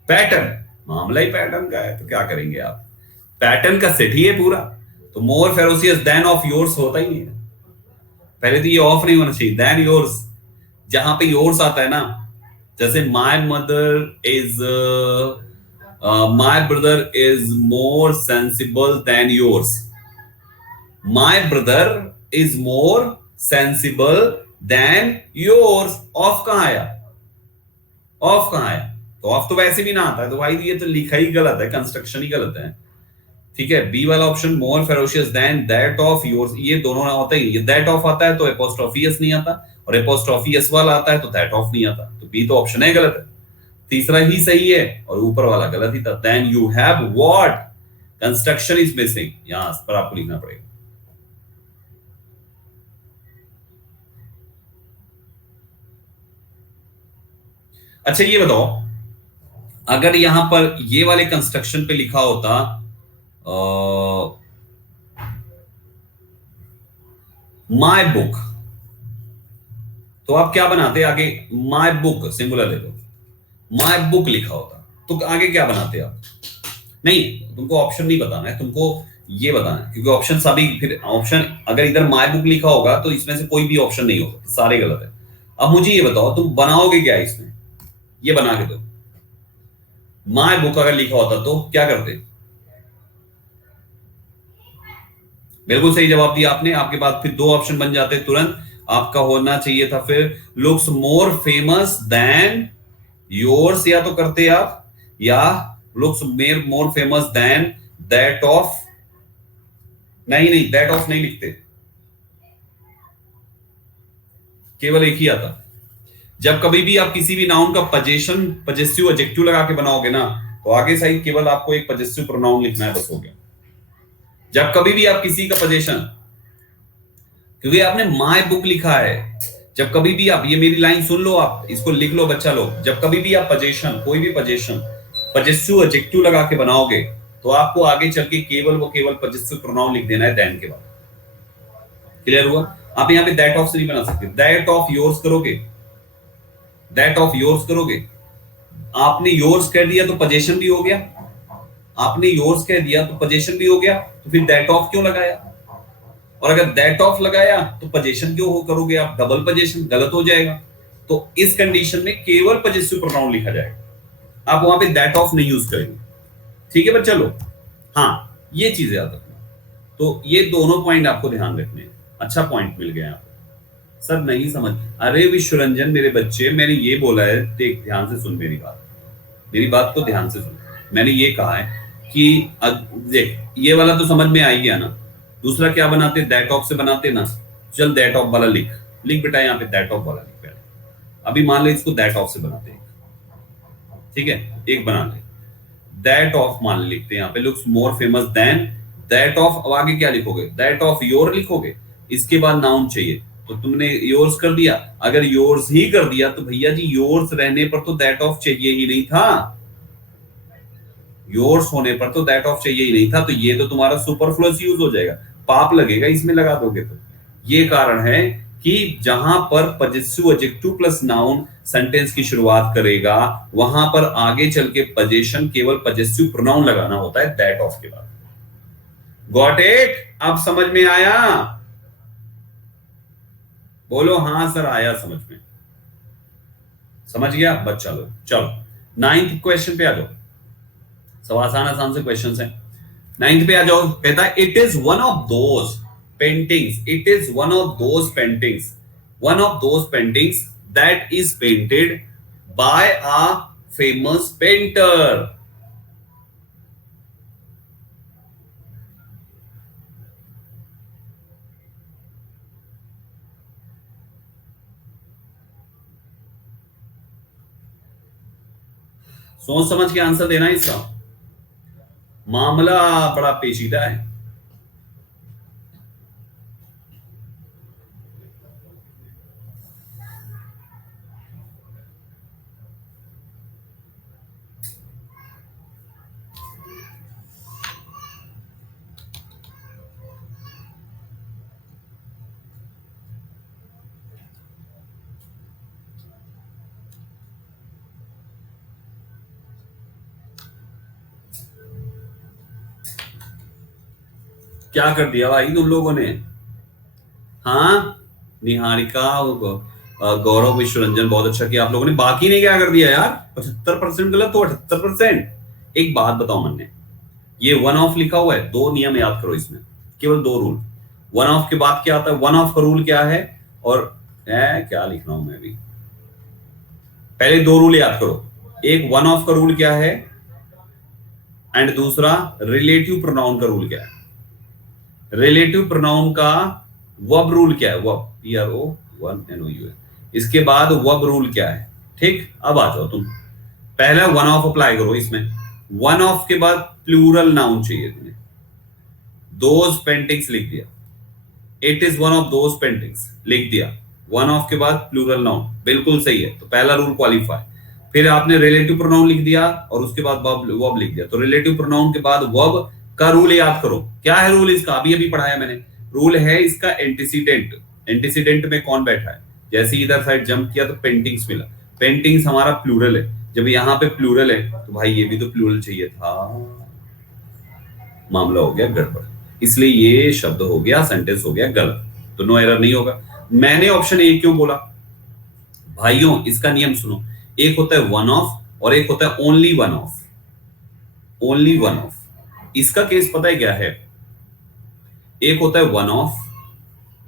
पैटर्न, मामला ही पैटर्न का है, तो क्या करेंगे आप? पैटर्न का सेट ही है पूरा। तो मोर फेरोसियस देन ऑफ योर्स होता ही नहीं है। पहले तो ये ऑफ नहीं होना चाहिए, देन योर्स। जहां पे योर्स आता है ना, जैसे my mother is, my brother is more sensible than yours, my brother is more sensible than yours. Of कहां आया? ऑफ कहां आया? तो ऑफ तो वैसे भी ना आता है, तो भाई ये तो लिखा ही गलत है, कंस्ट्रक्शन ही गलत है। ठीक है, बी वाला option more ferocious than that of yours, ये दोनों ना होता ही, ये दैट ऑफ आता है तो एपोस्ट्रोफियस नहीं आता, और एपोस्ट्रोफियस वाला आता है तो दैट ऑफ नहीं आता। तो बी तो ऑप्शन है गलत है, तीसरा ही सही है और ऊपर वाला गलत ही था। Then you have what, construction is missing, यहां पर आपको लिखना पड़ेगा। अच्छा ये बताओ, अगर यहां पर ये वाले कंस्ट्रक्शन पे लिखा होता माय बुक, तो आप क्या बनाते? आगे माय बुक सिंगुलर ले लो, माय बुक लिखा होता तो आगे क्या बनाते आप? नहीं, तुमको ऑप्शन नहीं बताना है, तुमको ये बताना है, क्योंकि ऑप्शन सभी, फिर ऑप्शन अगर इधर माय बुक लिखा होगा तो इसमें से कोई भी ऑप्शन नहीं होगा, सारे गलत है। अब मुझे ये बताओ, तुम बनाओगे क्या इसमें? ये बना के दो, माय बुक अगर लिखा होता तो क्या करते? बिल्कुल सही जवाब दिया आपने। आपके पास फिर दो ऑप्शन बन जाते तुरंत। आपका होना चाहिए था फिर looks more famous than yours, या तो करते आप, या looks more famous than that of. नहीं नहीं, दैट ऑफ नहीं लिखते, केवल एक ही आता। जब कभी भी आप किसी भी नाउन का पजेशन पजेसिव एडजेक्टिव लगा के बनाओगे ना, तो आगे सही केवल आपको एक पजेसिव प्रोनाउन लिखना है, बस हो गया। जब कभी भी आप किसी का पजेशन, क्योंकि आपने माय बुक लिखा है, जब कभी भी आप, ये मेरी लाइन सुन लो, आप इसको लिख लो बच्चा लोग, जब कभी भी आप पजेशन, कोई भी पजेशन पजेसिव एडजेक्टिव लगा के बनाओगे, तो आपको आगे चल के केवल पजेसिव प्रोनाउन लिख देना है देन के बाद। क्लियर हुआ? आप यहाँ पे दैट ऑफ से नहीं बना सकते, दैट ऑफ योर्स करोगे, दैट ऑफ योर्स करोगे, आपने योर्स कह दिया तो पजेशन भी हो गया, आपने योर्स कह दिया तो पजेशन भी हो गया, तो फिर दैट ऑफ क्यों लगाया? और अगर दैट ऑफ लगाया तो पजेशन क्यों हो करोगे आप? डबल पजेशन, गलत हो जाएगा। तो इस कंडीशन में केवल पजेसिव प्रोनाउन लिखा जाएगा, आप वहां पे दैट ऑफ नहीं यूज करेंगे। ठीक है बच्चा लोग? हाँ, ये चीज याद रखना। तो ये दोनों पॉइंट आपको ध्यान रखने हैं। अच्छा पॉइंट मिल गया आपको। सर नहीं समझ, अरे विश्वरंजन मेरे बच्चे, मैंने ये बोला है, देख ध्यान से सुन मेरी बात, मेरी बात को ध्यान से सुन। मैंने ये कहा है कि देख, ये वाला तो समझ में आ ही गया ना। दूसरा क्या बनाते? दैट ऑफ से बनाते ना। चल दैट ऑफ वाला लिख, लिख बेटा यहाँ पे दैट ऑफ वाला लिख पहले। अभी मान ले इसको दैट ऑफ से बनाते हैं, ठीक है, एक बना ले, दैट ऑफ मान लिखते हैं यहाँ पे, looks more famous than that of. अब आगे क्या लिखोगे? दैट ऑफ योर लिखोगे, इसके बाद नाउन चाहिए, तो तुमने योर्स कर दिया। अगर योर्स ही कर दिया तो भैया जी योर्स रहने पर तो दैट ऑफ चाहिए ही नहीं था, योर्स होने पर तो दैट ऑफ चाहिए ही नहीं था, तो ये तो तुम्हारा सुपरफ्लुअस यूज हो जाएगा, पाप लगेगा इसमें लगा दोगे तो। ये कारण है कि जहां पर possessive adjective plus noun sentence की शुरुआत करेगा, वहां पर आगे चल के पजेशन केवल पजेसिव प्रोनाउन लगाना होता है दैट ऑफ के बाद। Got it? अब समझ में आया? बोलो हाँ सर आया समझ में। समझ गया बच्चा लोग? चलो नाइन्थ क्वेश्चन पे आ जाओ। सब आसान आसान से क्वेश्चन है। नाइन्थ पे आ जाओ। कहता है it is one of those paintings, it is one of those paintings that is painted bye a famous painter. सोच समझ के आंसर देना इसका। मामला बड़ा पेचीदा है। क्या कर दिया भाई तुम लोगों ने? हाँ, निहारिका गौरव विश्वरंजन बहुत अच्छा किया आप लोगों ने। बाकी ने क्या कर दिया यार? 75% गलत तो 78%। एक बात बताओ मैंने, ये वन ऑफ लिखा हुआ है, दो नियम याद करो इसमें, केवल दो रूल। वन ऑफ के बाद क्या आता है? वन ऑफ का रूल क्या है? और क्या लिख रहा हूं मैं भी, पहले दो रूल याद करो। एक वन ऑफ का रूल क्या है, एंड दूसरा रिलेटिव प्रोनाउन का रूल क्या है। रिलेटिव प्रोनाउन का वर्ब रूल क्या है? Verb, PRO 1 NOUN। इसके बाद वर्ब रूल क्या है? ठीक, अब आ जाओ तुम। पहला वन ऑफ अप्लाई करो इसमें। वन ऑफ के बाद प्लूरल नाउन चाहिए तुम्हें। दोज पेंटिंग्स लिख दिया, it is one of those paintings लिख दिया। वन ऑफ के बाद प्लूरल नाउन, बिल्कुल सही है, तो पहला रूल क्वालिफाई। फिर आपने रिलेटिव प्रोनाउन लिख दिया और उसके बाद वर्ब लिख दिया, तो रिलेटिव प्रोनाउन के बाद वर्ब का रूल याद करो। क्या है रूल इसका? अभी अभी पढ़ाया मैंने। रूल है इसका एंटीसीडेंट। एंटीसीडेंट में कौन बैठा है? जैसे इधर साइड जंप किया तो पेंटिंग्स मिला। पेंटिंग्स हमारा प्लूरल है, जब यहाँ पे प्लूरल है तो भाई ये भी तो प्लूरल चाहिए था। मामला हो गया गड़बड़, इसलिए ये शब्द हो गया, सेंटेंस हो गया गलत, तो नो एरर नहीं होगा। मैंने ऑप्शन ए क्यों बोला भाइयों? इसका नियम सुनो। एक होता है वन ऑफ और एक होता है only one of. Only one of, इसका केस पता है क्या है? एक होता है वन ऑफ,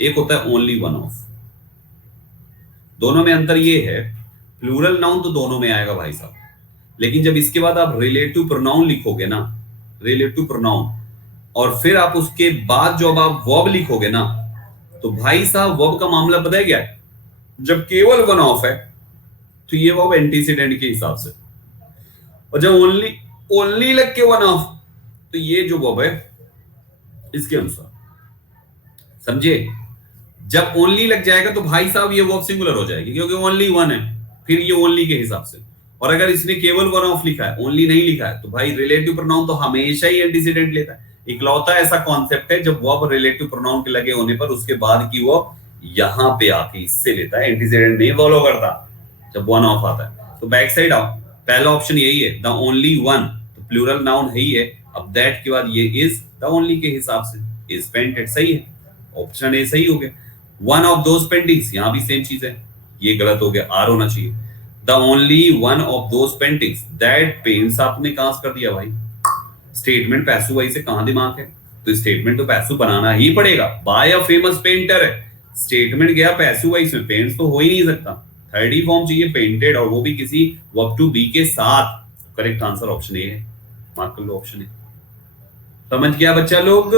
एक होता है ओनली वन ऑफ। दोनों में अंतर ये है, प्लूरल नाउन तो दोनों में आएगा भाई साहब, लेकिन जब इसके बाद आप रिलेटिव प्रोनाउन लिखोगे ना, रिलेटिव प्रोनाउन, और फिर आप उसके बाद जब आप वर्ब लिखोगे ना, तो भाई साहब वर्ब का मामला पता है क्या है? जब केवल वन ऑफ है तो ये वर्ब एंटीसीडेंट के हिसाब से, और जब ओनली ओनली लग के वन ऑफ तो ये जो वर्ब है इसके अनुसार। समझे? जब ओनली लग जाएगा तो भाई साहब ये वर्ब सिंगुलर हो जाएगी, क्योंकि ओनली वन है, फिर ये ओनली के हिसाब से। और अगर इसने केवल वन ऑफ लिखा है, ओनली नहीं लिखा है, तो भाई रिलेटिव प्रोनाउन तो हमेशा ही एंटीसीडेंट लेता है। इकलौता ऐसा कॉन्सेप्ट है जब वर्ब रिलेटिव प्रोनाउन के लगे होने पर उसके बाद की वर्ब यहां पे आके इससे लेता है, एंटीसीडेंट नहीं फॉलो करता जब वन ऑफ आता है। तो बैक साइड आओ, पहला ऑप्शन यही है, द ओनली वन, तो प्लूरल नाउन है ही है। अब दैट के बाद ये इज द ओनली के हिसाब से, इज पेंटेड, सही है, ऑप्शन ए सही हो गया। वन ऑफ दोज पेंटिंग्स, यहां भी सेम चीज है, ये गलत हो गया, आर होना चाहिए। The only one of those paintings that paints, आपने कहां कर दिया भाई? स्टेटमेंट पैसू वाई से कहां दिमाग है? तो स्टेटमेंट तो पैसू बनाना ही पड़ेगा, बाय अ फेमस पेंटर है। स्टेटमेंट गया पैसू वाइस में, पेंट्स तो हो ही नहीं सकता। थर्ड ही फॉर्म चाहिए, पेंटेड, और वो भी किसी वर्ब टू बी के साथ। करेक्ट आंसर ऑप्शन ए है, मार्क कर लो ऑप्शन ए। समझ गया बच्चा लोग?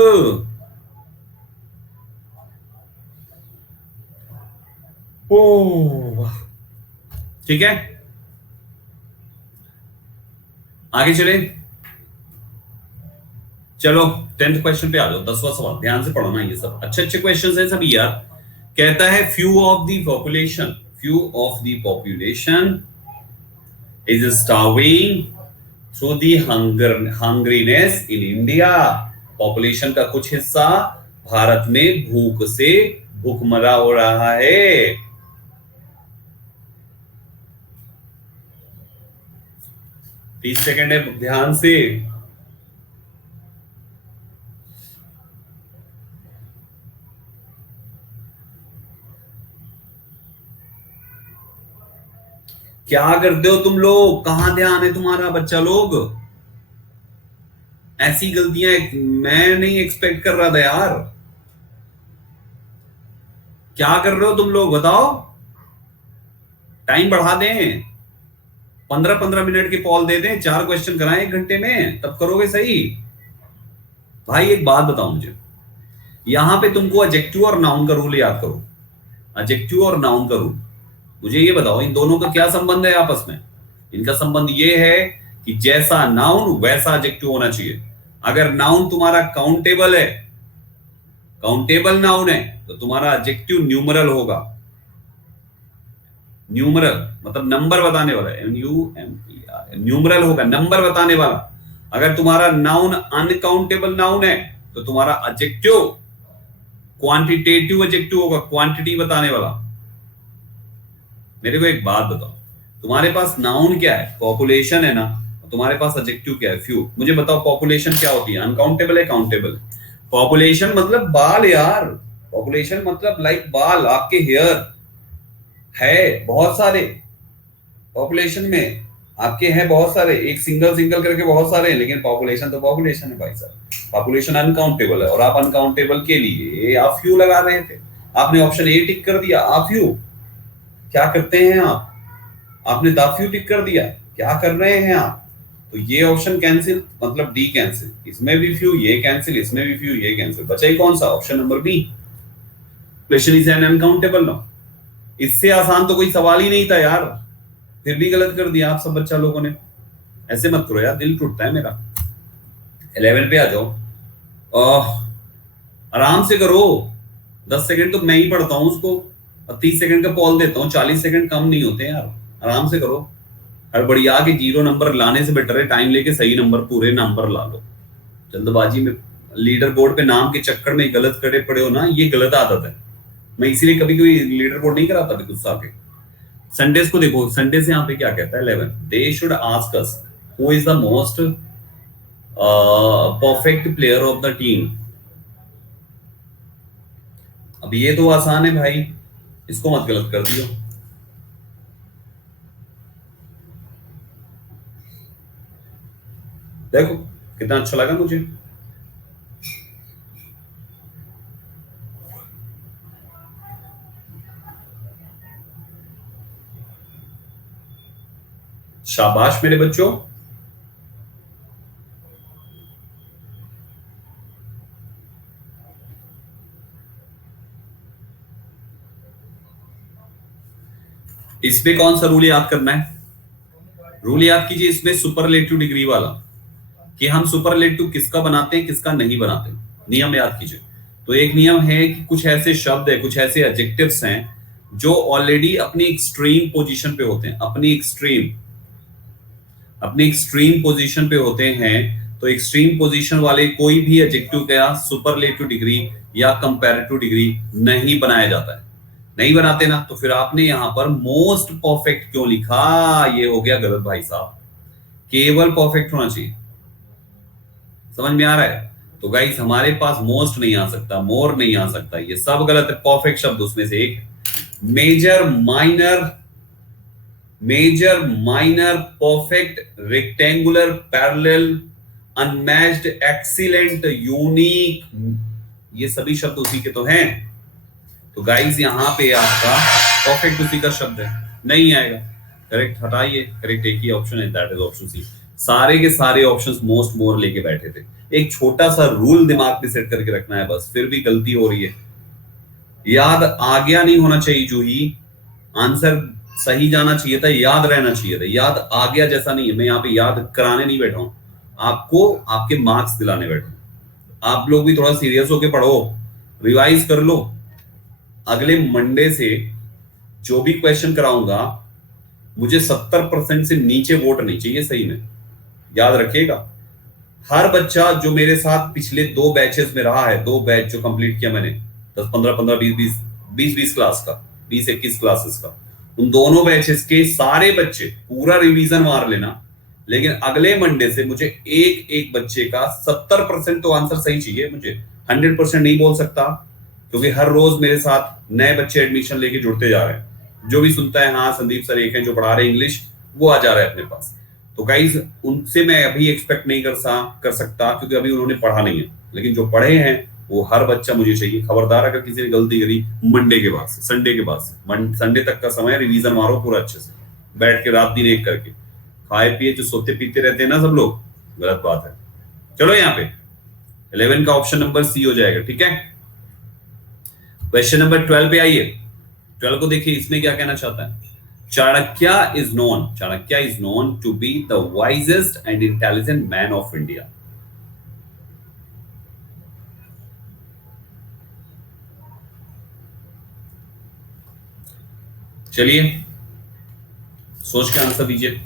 ओ, ठीक है, आगे चले। चलो 10th क्वेश्चन पे आ जाओ, 10वां सवाल, ध्यान से पढ़ना, ये सब अच्छे अच्छे क्वेश्चंस हैं सभी यार। कहता है few of the population is starving through the hungriness in India. Population का कुछ हिस्सा भारत में भूख से भूखमरा हो रहा है। 30 सेकंड है, ध्यान से। क्या करते हो तुम लोग? कहां ध्यान है तुम्हारा बच्चा लोग? ऐसी गलतियां मैं नहीं एक्सपेक्ट कर रहा था यार। क्या कर रहे हो तुम लोग बताओ? टाइम बढ़ा दें, 15-15 मिनट की पॉल दे दें, 4 क्वेश्चन कराएं 1 घंटे में, तब करोगे सही। भाई एक बात बताओ मुझे, यहां पे तुमको एडजेक्टिव और नाउन का रूल याद करो। एडजेक्टिव और नाउन का रूल, मुझे ये बताओ इन दोनों का क्या संबंध है आपस में? इनका संबंध ये है कि जैसा नाउन वैसा एडजेक्टिव होना चाहिए। अगर नाउन तुम्हारा काउंटेबल है, काउंटेबल नाउन है, तो तुम्हारा एडजेक्टिव न्यूमरल होगा। न्यूमरल मतलब नंबर बताने वाला, NUMER, न्यूमरल होगा, नंबर बताने वाला। अगर तुम्हारा नाउन अनकाउंटेबल नाउन है तो तुम्हारा एडजेक्टिव क्वांटिटेटिव एडजेक्टिव होगा, क्वांटिटी बताने वाला। मेरे को एक बात बताओ, तुम्हारे पास नाउन क्या है? पॉपुलेशन है ना। तुम्हारे पास एडजेक्टिव क्या है? फ्यू। मुझे बताओ पॉपुलेशन क्या होती है? अनकाउंटेबल है, काउंटेबल? पॉपुलेशन मतलब बाल यार। पॉपुलेशन मतलब लाइक बाल, आपके हेयर है बहुत सारे पॉपुलेशन में, आपके हैं बहुत सारे, एक सिंगल सिंगल करके बहुत सारे हैं, लेकिन पॉपुलेशन तो पॉपुलेशन है भाई साहब। पॉपुलेशन अनकाउंटेबल है और आप अनकाउंटेबल के लिए आप फ्यू लगा रहे थे। आपने ऑप्शन ए टिक कर दिया, आप फ्यू। क्या करते हैं आप? आपने द फ्यू टिक कर दिया, क्या कर रहे हैं आप? तो ये ऑप्शन कैंसिल, मतलब डी कैंसिल, इसमें भी फ्यू, ये कैंसिल, इसमें भी फ्यू, ये कैंसिल, बचा ही कौन सा? Option number B, population is an uncountable noun. इससे आसान तो कोई सवाल ही नहीं था यार, फिर भी गलत कर दिया आप सब बच्चा लोगों ने। ऐसे मत करो यार, दिल टूटता है मेरा। 11 पे आ जाओ, आराम से करो। 10 सेकंड तो मैं ही पढ़ता हूँ उसको, और 30 सेकंड का पॉल देता हूँ, 40 सेकंड कम नहीं होते यार। आराम से करो, हड़बड़िया के 0 नंबर लाने से बेटर है टाइम लेके सही नंबर, पूरे नंबर ला लो। जल्दबाजी में लीडर बोर्ड पे नाम के चक्कर में गलत करे पड़े हो ना, ये गलत आदत है। मैं इसीलिए कभी कोई लीडर बोर्ड नहीं कराता था गुस्सा के। संडेस को देखो, संडेस यहाँ पे क्या कहता है? 11 they should ask us who is the most perfect player of the team. अब ये तो आसान है भाई, इसको मत गलत कर दियो। देखो कितना अच्छा लगा मुझे। शाबाश मेरे बच्चों। इसमें कौन सा रूल याद करना है? रूल याद कीजिए इसमें सुपरलेटिव डिग्री वाला, कि हम सुपरलेटिव किसका बनाते हैं किसका नहीं बनाते। नियम याद कीजिए। तो एक नियम है कि कुछ ऐसे शब्द है, कुछ ऐसे एडजेक्टिव्स हैं जो ऑलरेडी अपनी एक्सट्रीम पोजीशन पे होते हैं, अपनी एक्सट्रीम पोजीशन पे होते हैं। तो एक्सट्रीम पोजीशन वाले कोई भी एडजेक्टिव का सुपरलेटिव डिग्री या कंपैरेटिव डिग्री नहीं बनाया जाता है। नहीं बनाते ना, तो फिर आपने यहां पर मोस्ट परफेक्ट क्यों लिखा? ये हो गया गलत भाई साहब। केवल परफेक्ट होना चाहिए। समझ में आ रहा है? तो गाइस हमारे पास मोस्ट नहीं आ सकता, मोर नहीं आ सकता, ये सब गलत है। परफेक्ट शब्द उसमें से एक major, minor, perfect, rectangular, parallel, unmatched, excellent, unique, ये सभी शब्द उसी के तो हैं। तो गाइस यहाँ पे आपका परफेक्ट उसी का शब्द है, नहीं आएगा। करेक्ट हटाइए, करेक्ट एक ही ऑप्शन है, दैट इज ऑप्शन सी। सारे के सारे ऑप्शंस मोस्ट मोर लेके बैठे थे। एक छोटा सा रूल दिमाग में सेट करके रखना है बस, फिर भी गलती हो रही है। याद आ गया नहीं होना चाहिए, जूही आंसर सही जाना चाहिए था, याद रहना चाहिए था। याद आ गया जैसा नहीं है, मैं यहाँ पे याद कराने नहीं बैठा हूं, आपको आपके मार्क्स दिलाने बैठा हूं। आप लोग भी थोड़ा सीरियस होके पढ़ो, रिवाइज कर लो। अगले मंडे से जो भी क्वेश्चन कराऊंगा, मुझे 70% से नीचे वोट नहीं चाहिए, सही में याद रखिएगा। हर बच्चा जो मेरे साथ पिछले 2 बैचेस में रहा है, 2 बैच जो कंप्लीट किया मैंने, 10-15, 20 क्लास का, 20-21 क्लासेस का, उन दोनों बैचेस के सारे बच्चे पूरा रिवीजन मार लेना। लेकिन अगले मंडे से मुझे एक एक बच्चे का 70% तो आंसर सही चाहिए मुझे, 100% नहीं बोल सकता, क्योंकि हर रोज मेरे साथ नए बच्चे एडमिशन लेके जुड़ते जा रहे हैं। जो भी सुनता है हाँ संदीप सर एक है जो पढ़ा रहे इंग्लिश, वो आ जा रहा है अपने पास। तो गाइज उनसे मैं अभी एक्सपेक्ट नहीं कर सकता क्योंकि अभी उन्होंने पढ़ा नहीं है, लेकिन जो पढ़े हैं वो हर बच्चा मुझे चाहिए। खबरदार अगर किसी ने गलती करी मंडे के बाद से, संडे के बाद से, संडे तक का समय रिवीजन मारो पूरा अच्छे से, बैठ के रात दिन एक करके। खाए पिए जो सोते पीते रहते हैं ना सब लोग, गलत बात है। चलो यहाँ पे 11 का ऑप्शन नंबर सी हो जाएगा, ठीक है। क्वेश्चन नंबर 12 पे आइए। 12 को देखिए, इसमें क्या कहना चाहता है। Chanakya is known to be the wisest and intelligent man of India. चलिए सोच के आंसर दीजिए।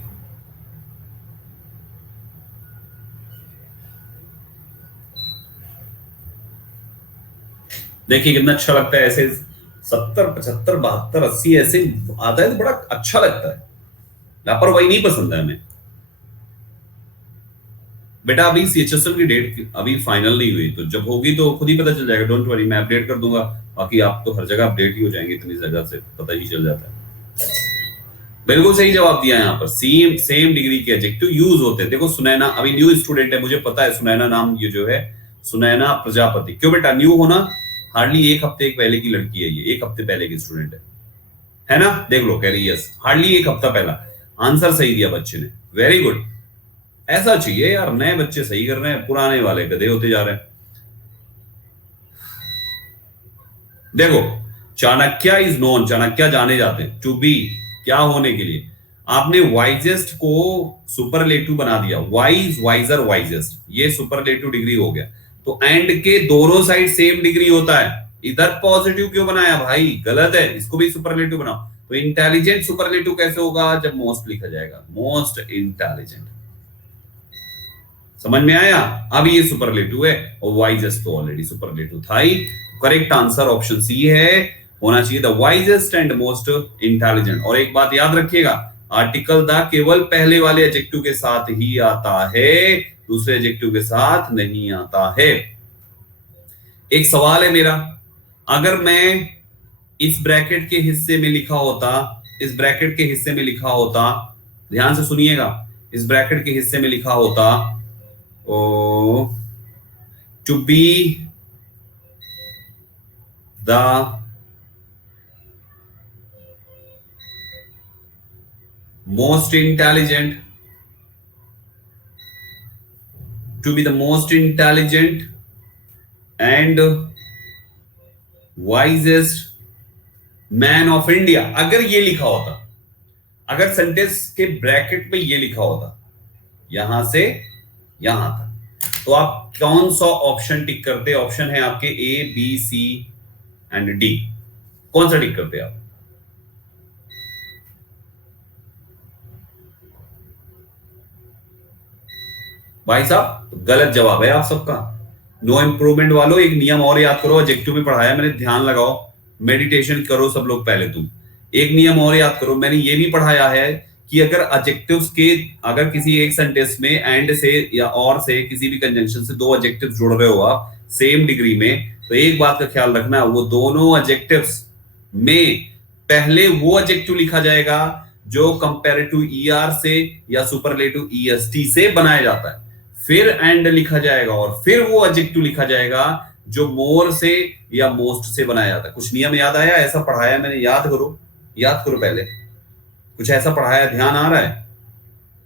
देखिए कितना अच्छा लगता है ऐसे 70 75 72 80 ऐसे आता है तो बड़ा अच्छा लगता है। लापरवाही नहीं पसंद है हमें। बेटा अभी सीएचएसएल की डेट अभी फाइनल नहीं हुई, तो जब होगी तो खुद ही पता चल जाएगा। डोंट वरी, मैं अपडेट कर दूंगा। बाकी आप तो हर जगह अपडेट ही हो जाएंगे, इतनी जगह से पता ही चल जाता है। बिल्कुल सही जवाब दिया यहाँ पर। सेम डिग्री के एडजेक्टिव यूज होते हैं। देखो सुनैना अभी न्यू स्टूडेंट है, मुझे पता है सुनैना नाम ये जो है सुनैना प्रजापति। क्यों बेटा न्यू होना, हार्डली एक हफ्ते पहले की लड़की है ये, एक हफ्ते पहले की स्टूडेंट है ना। देख लो कह रही यस, हार्डली एक हफ्ता पहला। आंसर सही दिया बच्चे ने, वेरी गुड। ऐसा चाहिए यार, नए बच्चे सही कर रहे हैं, पुराने वाले गधे होते जा रहे हैं। देखो चाणक्य इज नोन, चाणक्य जाने जाते हैं टू बी, क्या होने के लिए। आपने वाइजेस्ट को सुपरलेटिव बना दिया, वाइज वाइजर वाइजेस्ट, ये सुपरलेटिव डिग्री हो गया। तो एंड के दोनों साइड सेम डिग्री होता है, इधर पॉजिटिव क्यों बनाया भाई, गलत है, इसको भी सुपरलेटिव बनाओ। तो इंटेलिजेंट सुपरलेटिव कैसे होगा, जब मोस्ट लिखा जाएगा, मोस्ट इंटेलिजेंट। समझ में आया। अब ये सुपरलेटिव है और वाइजेस्ट तो ऑलरेडी सुपरलेटिव था ही। करेक्ट आंसर ऑप्शन सी है, होना चाहिए the wisest and most intelligent. और एक बात याद रखिएगा, आर्टिकल द केवल पहले वाले एडजेक्टिव के साथ ही आता है, दूसरे एडजेक्टिव के साथ नहीं आता है। एक सवाल है मेरा, अगर मैं इस ब्रैकेट के हिस्से में लिखा होता, इस ब्रैकेट के हिस्से में लिखा होता, ध्यान से सुनिएगा, इस ब्रैकेट के हिस्से में लिखा होता to be the most intelligent, to be the most intelligent and wisest man of India, अगर ये लिखा होता, अगर सेंटेंस के ब्रैकेट में ये लिखा होता यहां से यहां तक, तो आप कौन सा ऑप्शन टिक करते। ऑप्शन है आपके A B C and D, कौन सा टिक करते आप। भाई साहब गलत जवाब है आप सबका। नो इंप्रूवमेंट वालों एक नियम और याद करो, एडजेक्टिव में पढ़ाया मैंने, ध्यान लगाओ, मेडिटेशन करो सब लोग। पहले तुम एक नियम और याद करो, मैंने ये भी पढ़ाया है कि अगर एडजेक्टिव्स के, अगर किसी एक सेंटेंस में एंड से या और से किसी भी कंजंक्शन से दो एडजेक्टिव्स जुड़ रहे हो आप सेम डिग्री में, तो एक बात का ख्याल रखना, वो दोनों एडजेक्टिव्स में पहले वो एडजेक्टिव लिखा जाएगा जो कंपैरेटिव ईआर से या सुपरलेटिव ईएसटी से बनाया जाता है, फिर एंड लिखा जाएगा और फिर वो एडजेक्टिव लिखा जाएगा जो मोर से या मोस्ट से बनाया जाता है। कुछ नियम याद आया, ऐसा पढ़ाया मैंने, याद करो पहले, कुछ ऐसा पढ़ाया, ध्यान आ रहा है।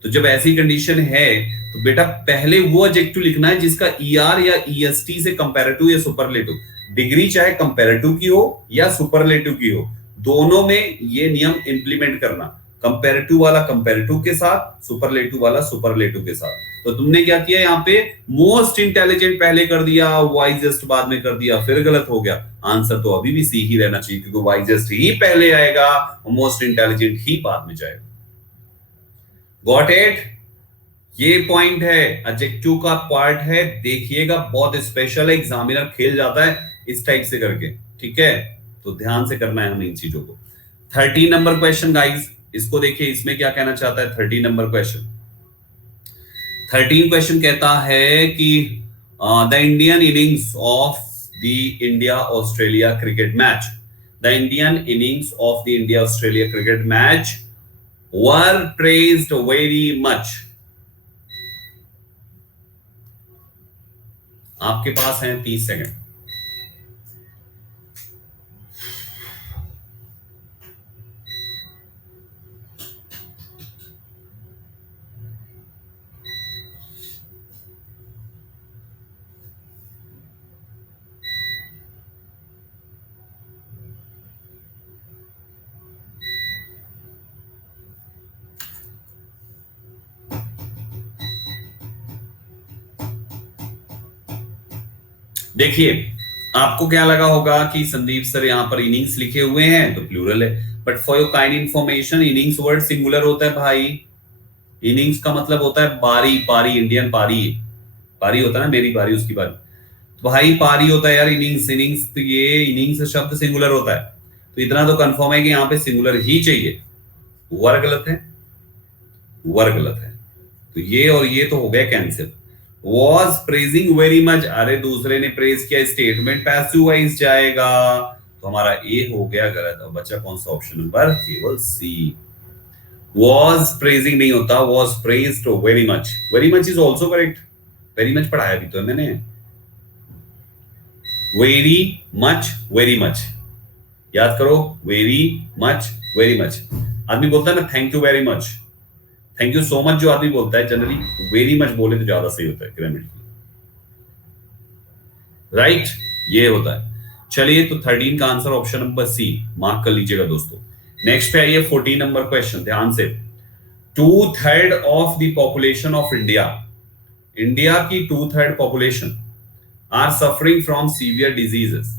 तो जब ऐसी कंडीशन है तो बेटा पहले वो एडजेक्टिव लिखना है जिसका ईआर या ईएसटी से कंपैरेटिव या सुपरलेटिव, डिग्री चाहे कंपैरेटिव की हो या सुपरलेटिव की हो, दोनों में ये नियम इंप्लीमेंट करना, कंपैरेटिव वाला कंपैरेटिव के साथ, सुपरलेटिव वाला सुपरलेटिव के साथ। तो तुमने क्या किया यहाँ पे, मोस्ट इंटेलिजेंट पहले कर दिया, वाइजेस्ट बाद में कर दिया, फिर गलत हो गया। आंसर तो अभी भी सी ही रहना चाहिए, क्योंकि वाइजेस्ट ही पहले आएगा और मोस्ट इंटेलिजेंट ही बाद में जाएगा। Got it. ये पॉइंट है, एडजेक्टिव का पार्ट है, देखिएगा बहुत स्पेशल है, एग्जामिनर खेल जाता है इस टाइप से करके, ठीक है। तो ध्यान से करना है हमें इन चीजों को। 13 नंबर क्वेश्चन गाइस, इसको देखिए, इसमें क्या कहना चाहता है 13 नंबर क्वेश्चन। 13 क्वेश्चन कहता है कि the Indian innings of the India Australia cricket match The Indian innings of the India-Australia cricket match were praised very much. आपके पास है 30 सेकंड। देखिए, आपको क्या लगा होगा कि संदीप सर यहां पर इनिंग्स लिखे हुए हैं तो प्लूरल है, but for your kind information innings word singular होता है भाई। इनिंग्स का मतलब होता है पारी, पारी इंडियन पारी, पारी होता है ना, मेरी पारी उसकी पारी, तो भाई पारी होता है यार इनिंग्स। इनिंग्स तो ये इनिंग्स शब्द सिंगुलर होता है, तो इतना तो कंफर्म है कि यहाँ पे सिंगुलर ही चाहिए। वर गलत है, वर गलत है, तो ये और ये तो हो गया cancel. Was praising very much, अरे दूसरे ने प्रेज किया, स्टेटमेंट पैसिव वाइज जाएगा, तो हमारा ए हो गया गलत। अब बचा कौन सा ऑप्शन नंबर, केवल सी। Was praising नहीं होता, was praised very much, very much is also correct। very much पढ़ाया भी तो है मैंने, very much, very much याद करो, very much, very much। आदमी बोलता है ना thank you very much, thank you so much जो आदमी बोलता है जनरली वेरी मच बोले तो ज्यादा सही होता है ग्रामेटिकली, राइट, ये होता है। चलिए तो 13 का answer option number C mark कर लीजिएगा दोस्तों। नेक्स्ट पे आइए 14 नंबर क्वेश्चन, ध्यान से। 2/3 of the population of India, India की 2/3 population are suffering from severe diseases.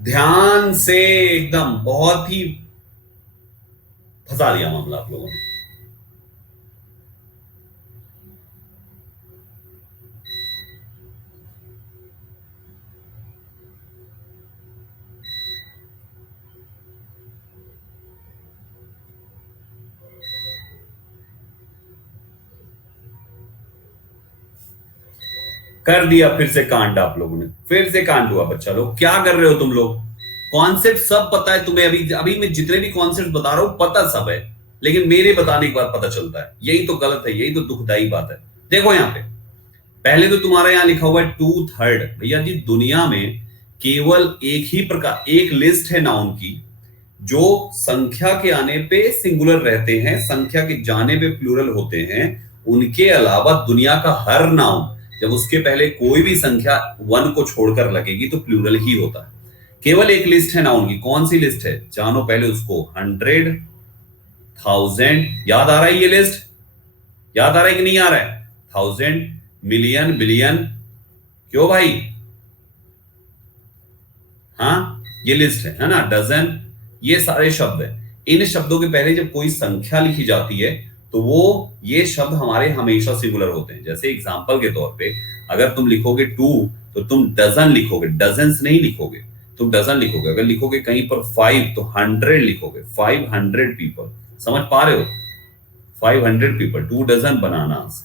ध्यान से, एकदम बहुत ही फंसा दिया मामला आप लोगों ने। कर दिया फिर से कांड आप लोगों ने, फिर से कांड हुआ। बच्चा लोग क्या कर रहे हो तुम लोग, कॉन्सेप्ट सब पता है तुम्हें, अभी अभी मैं जितने भी कॉन्सेप्ट बता रहा हूं पता सब है, लेकिन मेरे बताने के बाद पता चलता है, यही तो गलत है, यही तो दुखदाई बात है। देखो यहाँ पे पहले तो तुम्हारा यहाँ लिखा हुआ है 2/3। भैया जी दुनिया में केवल एक ही प्रकार, एक लिस्ट है नाउन की जो संख्या के आने पे सिंगुलर रहते हैं, संख्या के जाने पे प्लूरल होते हैं। उनके अलावा दुनिया का हर नाउन जब उसके पहले कोई भी संख्या 1 को छोड़कर लगेगी तो प्लूरल ही होता है। केवल एक लिस्ट है नाउन की, कौन सी लिस्ट है जानो पहले उसको। 100, 1000, याद आ रहा है ये लिस्ट, याद आ रहा है कि नहीं आ रहा है। 1000, मिलियन, बिलियन, क्यों भाई, हाँ ये लिस्ट है ना। डजन, ये सारे शब्द हैं। इन शब्दों के पहले जब कोई संख्या लिखी जाती है तो वो ये शब्द हमारे हमेशा सिंगुलर होते हैं। जैसे एग्जांपल के तौर पे अगर तुम लिखोगे 2 तो तुम डजन लिखोगे, डजन्स नहीं लिखोगे, तुम डजन लिखोगे। अगर लिखोगे कहीं पर 5 तो 100 लिखोगे, 500 पीपल, समझ पा रहे हो, 500 पीपल, 2 डजन बनानास।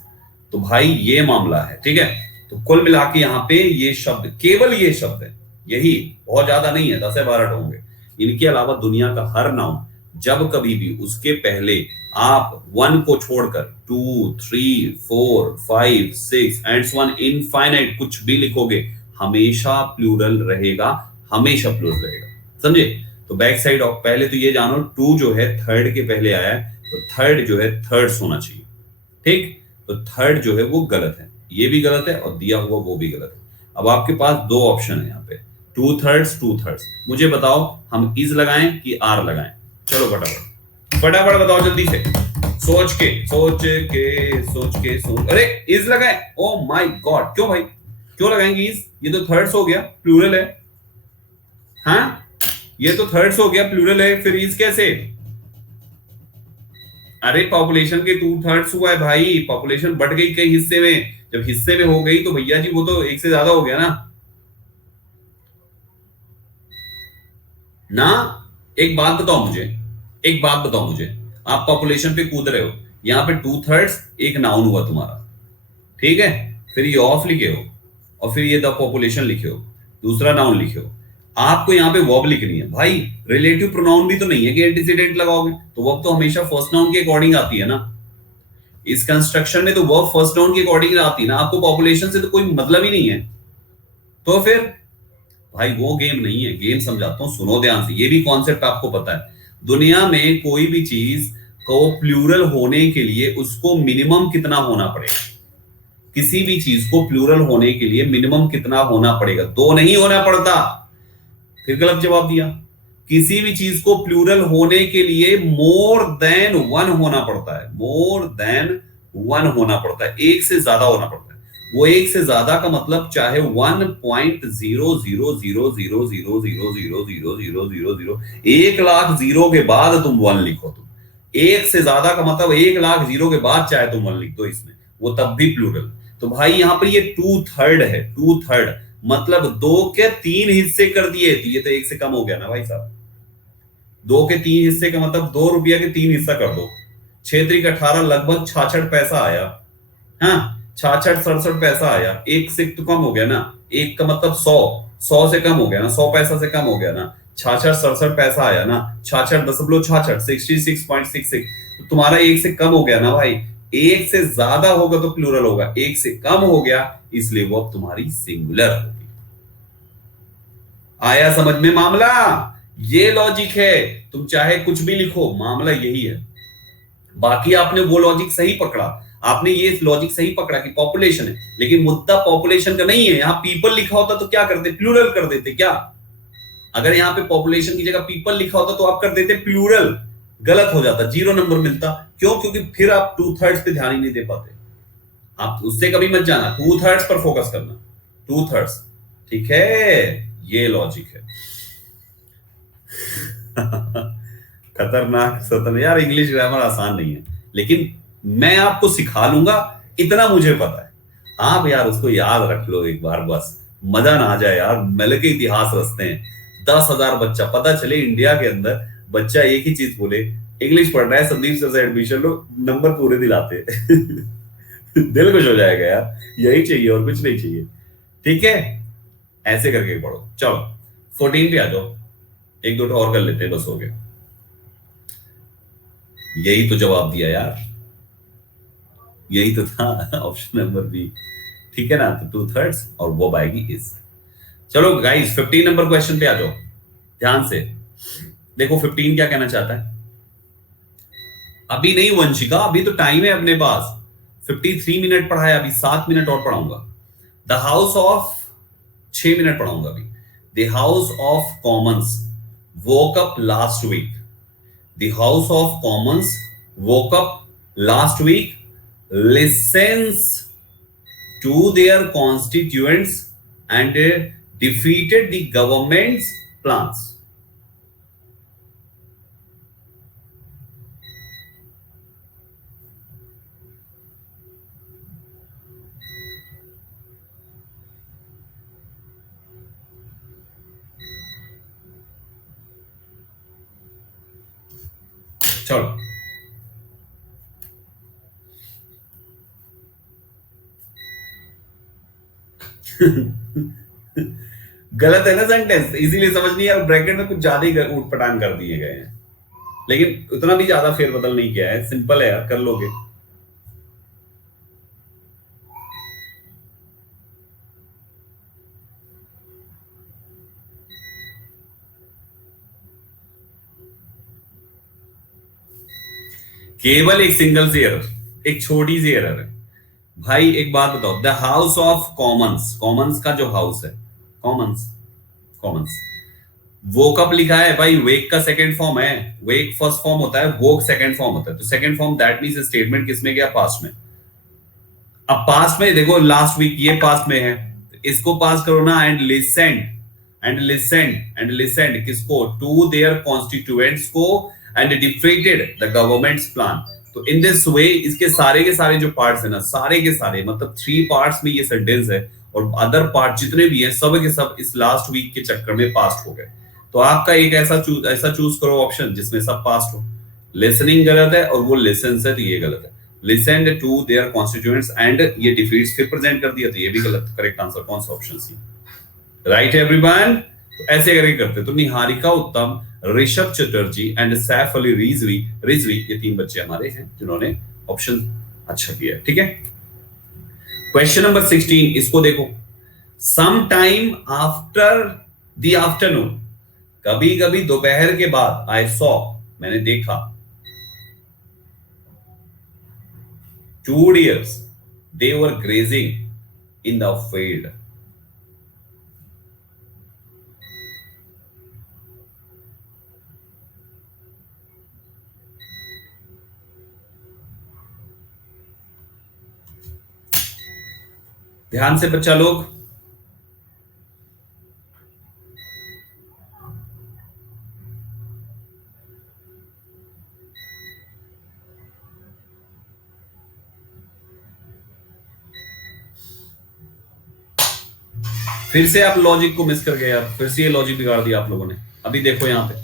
तो भाई ये मामला है, ठीक है। तो कुल मिला के यहाँ पे ये शब्द, केवल ये शब्द है, यही, बहुत ज्यादा नहीं है, 10 या 12 होंगे। इनके अलावा दुनिया का हर नाउन जब कभी भी उसके पहले आप 1 को छोड़कर 2, 3, 4, 5, 6 एंड सो ऑन इनफाइनाइट कुछ भी लिखोगे हमेशा प्लूरल रहेगा, हमेशा प्लूरल रहेगा, समझे। तो बैक साइड ऑफ, पहले तो ये जानो 2 जो है थर्ड के पहले आया है तो थर्ड जो है थर्ड्स होना चाहिए, ठीक। तो थर्ड जो है वो गलत है, ये भी गलत है और दिया हुआ वो भी गलत है। अब आपके पास दो ऑप्शन है यहाँ पे, 2/3, 2/3। मुझे बताओ हम इज लगाएं कि आर लगाएं, चलो फटाफट फटाफट बताओ जल्दी से, सोच के सोच के सोच के सोच, अरे इज लगाएं, ओ माय गॉड, क्यों भाई क्यों लगाएंगे इज, ये तो थर्ड्स हो गया, प्लूरल है। हाँ ये तो थर्ड्स हो गया, प्लूरल है, फिर इज कैसे। अरे पॉपुलेशन के 2/3 हुआ है भाई, पॉपुलेशन बढ़ गई कई हिस्से में, जब हिस्से में हो गई तो भैया जी वो तो एक से ज्यादा हो गया ना। ना, एक बात बताओ मुझे, एक बात बताओ मुझे, आप पॉपुलेशन पे कूद रहे हो, यहाँ पे 2/3 एक नाउन हुआ तुम्हारा, ठीक है, फिर ये ऑफ लिखे हो और फिर ये द पॉपुलेशन लिखे हो, दूसरा नाउन लिखे हो, आपको यहाँ पे वर्ब लिखनी है भाई। रिलेटिव प्रोनाउन भी तो नहीं है कि एंटीसीडेंट लगाओगे, तो वर्ब तो हमेशा फर्स्ट नाउन के अकॉर्डिंग आती है ना। इस कंस्ट्रक्शन में तो वर्ब फर्स्ट नाउन के अकॉर्डिंग आती है ना, आपको पॉपुलेशन से तो कोई मतलब ही नहीं है। तो फिर भाई वो गेम नहीं है, गेम समझाता हूं, सुनो ध्यान से, ये भी कॉन्सेप्ट आपको पता है। दुनिया में कोई भी चीज को प्लूरल होने के लिए उसको मिनिमम कितना होना पड़ेगा, किसी भी चीज को प्लूरल होने के लिए मिनिमम कितना होना पड़ेगा, दो नहीं होना पड़ता। फिर गलत जवाब दिया। किसी भी चीज को प्लूरल होने के लिए मोर देन वन होना पड़ता है, मोर देन वन होना पड़ता है, एक से ज्यादा होना पड़ता है। वो एक से ज्यादा का मतलब चाहे 1.00000000000 1 लाख जीरो के बाद तुम वन लिखो, तुम एक से ज्यादा का मतलब 1 लाख जीरो के बाद चाहे तुम वन लिख दो इसमें, वो तब भी प्लूरल। तो भाई यहाँ पर ये 2/3 है, 2/3 मतलब 2 के 3 हिस्से कर दिए, तो ये तो एक से कम हो गया ना भाई साहब। 2 के 3 हिस्से का मतलब 2 रुपया के 3 हिस्सा कर दो, 6×18 लगभग 66 पैसा आया। हाँ, 66-67 पैसा आया, एक से तो कम हो गया ना, एक का मतलब 100 से कम हो गया ना, 100 पैसा से कम हो गया ना, 66-67 पैसा आया ना, 66 66 तो तुम्हारा एक से कम हो गया ना भाई। एक से ज्यादा होगा तो प्लूरल होगा, एक से कम हो गया इसलिए वो अब तुम्हारी सिंगुलर होगी। आया समझ में मामला? ये लॉजिक है, तुम चाहे कुछ भी लिखो, मामला यही है। बाकी आपने वो लॉजिक सही पकड़ा, आपने ये लॉजिक सही पकड़ा कि पॉपुलेशन है, लेकिन मुद्दा पॉपुलेशन का नहीं है। यहां पीपल लिखा होता तो क्या करते, प्लूरल कर देते क्या? अगर यहाँ पे पॉपुलेशन की जगह पीपल लिखा होता तो आप कर देते प्लूरल, गलत हो जाता, 0 नंबर मिलता। क्यों? क्योंकि फिर आप 2/3 पे ध्यान ही नहीं दे पाते। आप उससे कभी मत जाना, 2/3 पर फोकस करना, 2/3, ठीक है? ये लॉजिक है। खतरनाक सतन यार, इंग्लिश ग्रामर आसान नहीं है, लेकिन मैं आपको सिखा लूंगा, इतना मुझे पता है। आप यार उसको याद रख लो एक बार, बस मजा ना आ जाए यार। मेले के इतिहास रचते हैं, 10,000 बच्चा, पता चले इंडिया के अंदर बच्चा एक ही चीज बोले, इंग्लिश पढ़ रहा है, संदीप सर से एडमिशन लो, नंबर पूरे दिलाते। दिल खुश हो जाएगा यार, यही चाहिए और कुछ नहीं चाहिए, ठीक है? ऐसे करके पढ़ो। चलो 14 पे आ जाओ, एक दो और कर लेते हैं, बस हो गया। यही तो जवाब दिया यार, यही तो था ऑप्शन नंबर बी, ठीक है ना? तो 2/3 और वो आएगी इस। चलो गाइस 15 नंबर क्वेश्चन पे आ जाओ, ध्यान से देखो 15 क्या कहना चाहता है। अभी नहीं वंशिका, अभी तो टाइम है अपने पास, 53 मिनट पढ़ा है, अभी 7 मिनट और पढ़ाऊंगा। द हाउस ऑफ, 6 मिनट पढ़ाऊंगा अभी। The house of Commons woke up last week. The House of Commons woke up last week, listens to their constituents and defeated the government's plans. चलो गलत है ना सेंटेंस, इसीलिए समझ नहीं है, ब्रैकेट में कुछ ज्यादा ही ऊटपटांग कर दिए गए हैं, लेकिन उतना भी ज्यादा फेरबदल नहीं किया है, सिंपल है यार, कर लोगे। केवल एक सिंगल सी एरर, एक छोटी सी एरर है भाई। एक बात बताओ, the house of Commons, Commons का जो हाउस है, कॉमन्स, कॉमन्स, वोकअप लिखा है भाई, वेक का सेकंड फॉर्म है, वेक फर्स्ट फॉर्म होता है, वोक सेकंड फॉर्म होता है, तो second form that means statement किसमें गया, पास्ट में। अब पास्ट में देखो, लास्ट वीक ये पास्ट में है, इसको पास करो ना, and listen, and listen, and listen किसको, टू देयर कॉन्स्टिट्यूएंट्स को, and defeated the governments plan. तो इन दिस वे इसके सारे के सारे जो पार्ट्स है ना, सारे के सारे मतलब 3 पार्ट्स में ये सेंटेंस है, और अदर पार्ट जितने भी हैं सब के सब इस लास्ट वीक के चक्कर में पास्ट हो गए। तो आपका एक ऐसा चूज करो ऑप्शन जिसमें सब पास्ट हो। लिसनिंग गलत है और वो लिसन्स है, तो ये गलत है। Listened to their constituents and ये डिफीट्स फिर प्रेजेंट कर दिया, तो ये भी गलत। करेक्ट आंसर कौन सा? Option C. Right everyone? तो ऐसे करके करते। तो निहारिका उत्तम, ऋषभ चटर्जी एंड सैफ अली रिजवी रिजवी ये 3 बच्चे हमारे हैं जिन्होंने ऑप्शन अच्छा किया। ठीक है, क्वेश्चन नंबर 16 इसको देखो। Some time after the afternoon, कभी कभी दोपहर के बाद, आई सॉ मैंने देखा, 2 deers they were grazing in the field। ध्यान से बच्चा लोग, फिर से आप लॉजिक को मिस कर गए यार, फिर से ये लॉजिक बिगाड़ दिया आप लोगों ने। अभी देखो यहां पे,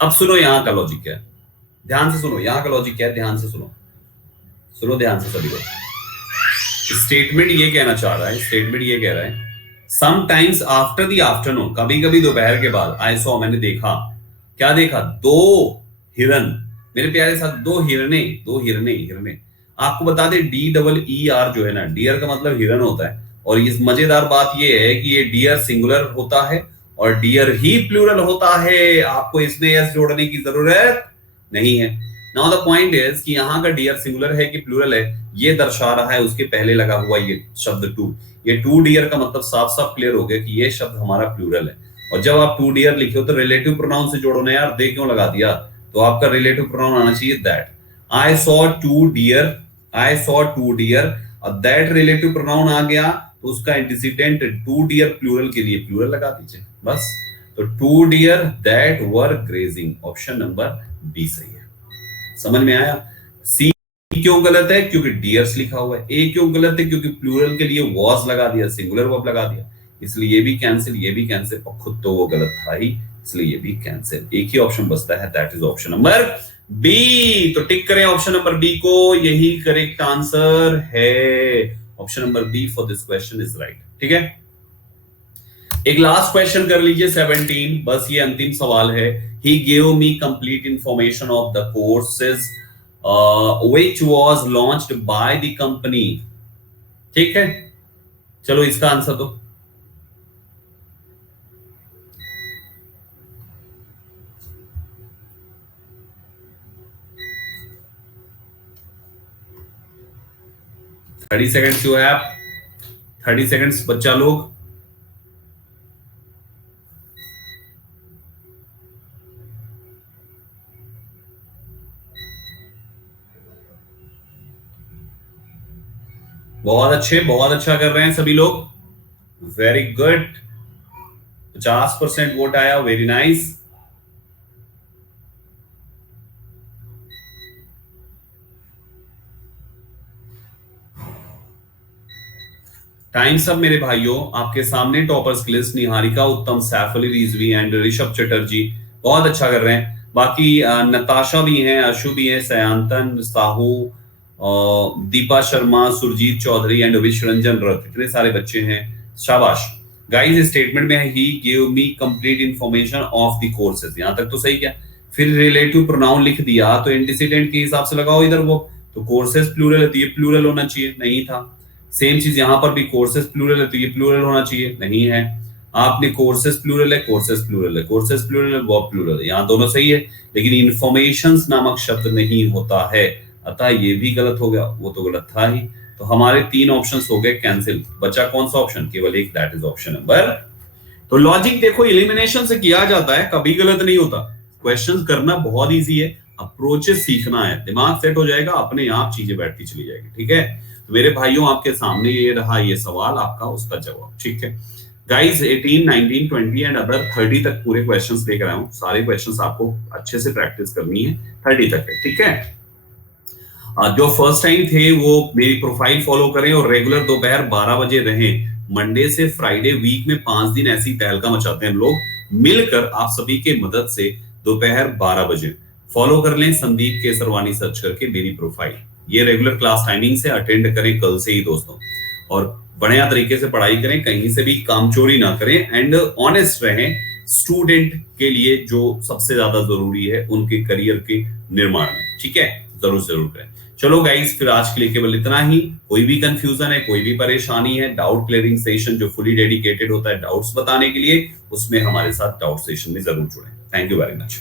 अब सुनो यहां का लॉजिक क्या है, ध्यान से सुनो। यहां का लॉजिक क्या है, ध्यान से सुनो, सुनो ध्यान से सभी लोग। स्टेटमेंट ये कहना चाह रहा है, स्टेटमेंट ये कह रहा है समटाइम्स आफ्टर द आफ्टरनून, कभी कभी दोपहर के बाद, आई सॉ मैंने देखा, क्या देखा? 2 हिरन, मेरे प्यारे साथ 2 हिरने, 2 हिरने, हिरने। आपको बता दे DEER जो है ना, डियर का मतलब हिरन होता है। और इस मजेदार बात ये है कि ये डियर सिंगुलर होता है और डियर ही प्लूरल होता है। आपको इसमें एस जोड़ने की जरूरत नहीं है। नाउ द पॉइंट इज कि यहाँ का डियर सिंगुलर है कि प्लूरल है, ये दर्शा रहा है उसके पहले लगा हुआ ये शब्द 2। ये 2 डियर का मतलब साफ साफ क्लियर हो गया कि ये शब्द हमारा प्लूरल है। और जब आप 2 डियर लिखे हो तो रिलेटिव प्रोनाउन से जोड़ो ना यार, दे क्यों लगा दिया? तो आपका रिलेटिव प्रोनाउन आना चाहिए that. I saw 2 deer, I saw 2 deer, और दैट रिलेटिव प्रोनाउन आ गया तो उसका एंटीसीडेंट 2 डियर प्लूरल के लिए प्लूरल लगा दीजिए बस। तो 2 deer that were grazing, option number B सही है। समझ में आया? सी क्यों गलत है? क्योंकि डियर्स लिखा हुआ है। ए क्यों गलत है? क्योंकि प्लूरल के लिए वॉज लगा दिया, सिंगुलर वर्ब लगा दिया, इसलिए ये भी कैंसिल, ये भी कैंसिल, और खुद तो वो गलत था ही, इसलिए ये भी कैंसिल। एक ही ऑप्शन बचता है, that is option number B. तो टिक करें ऑप्शन नंबर बी को, यही करेक्ट आंसर है। Option number B for this question is right. ठीक है, एक लास्ट क्वेश्चन कर लीजिए 17, बस ये अंतिम सवाल है। He gave me complete information of the courses which was launched by the company। ठीक है, चलो इसका आंसर दो। Thirty seconds you have, 30 seconds बच्चा लोग। बहुत अच्छे, बहुत अच्छा कर रहे हैं सभी लोग, वेरी गुड। 50% वोट आया, वेरी नाइस। टाइम्स अप मेरे भाइयों, आपके सामने टॉपर्स की लिस्ट, निहारिका उत्तम, सैफ अली रिजवी एंड ऋषभ चटर्जी बहुत अच्छा कर रहे हैं। बाकी नताशा भी हैं, अशु भी हैं, सयांतन साहू, दीपा शर्मा, सुरजीत चौधरी एंड विश रंजन रथ, इतने सारे बच्चे हैं, शाबाश गाइस। स्टेटमेंट में है he give me complete information of the courses, यहां तक तो सही क्या। फिर रिलेटिव प्रोनाउन लिख दिया तो एंटीसीडेंट के हिसाब से लगाओ इधर वो, तो कोर्सेज प्लूरल है तो ये प्लूरल होना चाहिए, नहीं था। सेम चीज यहां पर भी, कोर्सेज प्लूरल है तो ये प्लूरल होना चाहिए, नहीं है। आपने कोर्सेज प्लूरल है, कोर्सेज प्लूरल है, कोर्सेज प्लूरल है, वर्ब प्लूरल है, यहां दोनों सही है, लेकिन इन्फॉर्मेशंस नामक शब्द नहीं होता है, अतः ये भी गलत हो गया, वो तो गलत था ही। तो हमारे 3 ऑप्शंस हो गए कैंसिल, बचा कौन सा ऑप्शन? केवल एक, दैट इज ऑप्शन नंबर। तो लॉजिक देखो, एलिमिनेशन से किया जाता है, कभी गलत नहीं होता। क्वेश्चंस करना बहुत इजी है, अप्रोचेस सीखना है, दिमाग सेट हो जाएगा, अपने आप चीजें बैठती चली जाएगी। ठीक है, तो मेरे भाइयों आपके सामने ये रहा ये सवाल आपका, उसका जवाब। ठीक है गाइस, 18, 19, 20 एंड अदर 30 तक पूरे क्वेश्चंस लेकर आया हूं। सारे क्वेश्चंस आपको अच्छे से प्रैक्टिस करनी है, 30 तक है। ठीक है, जो फर्स्ट टाइम थे वो मेरी प्रोफाइल फॉलो करें और रेगुलर दोपहर 12 बजे रहें। मंडे से फ्राइडे वीक में 5 दिन ऐसी तहलका मचाते हैं हम लोग मिलकर आप सभी के मदद से दोपहर 12 बजे फॉलो कर लें संदीप केसरवानी सर्च करके मेरी प्रोफाइल। ये रेगुलर क्लास टाइमिंग से अटेंड करें कल से ही दोस्तों, और बढ़िया तरीके से पढ़ाई करें, कहीं से भी कामचोरी ना करें एंड ऑनेस्ट रहें स्टूडेंट के लिए जो सबसे ज्यादा जरूरी है उनके करियर के निर्माण में। ठीक है, जरूर जरूर करें। चलो गाइस, फिर आज के लिए केवल इतना ही। कोई भी कंफ्यूजन है, कोई भी परेशानी है, डाउट क्लियरिंग सेशन जो फुली डेडिकेटेड होता है डाउट्स बताने के लिए, उसमें हमारे साथ डाउट सेशन में जरूर जुड़ें। Thank you very much.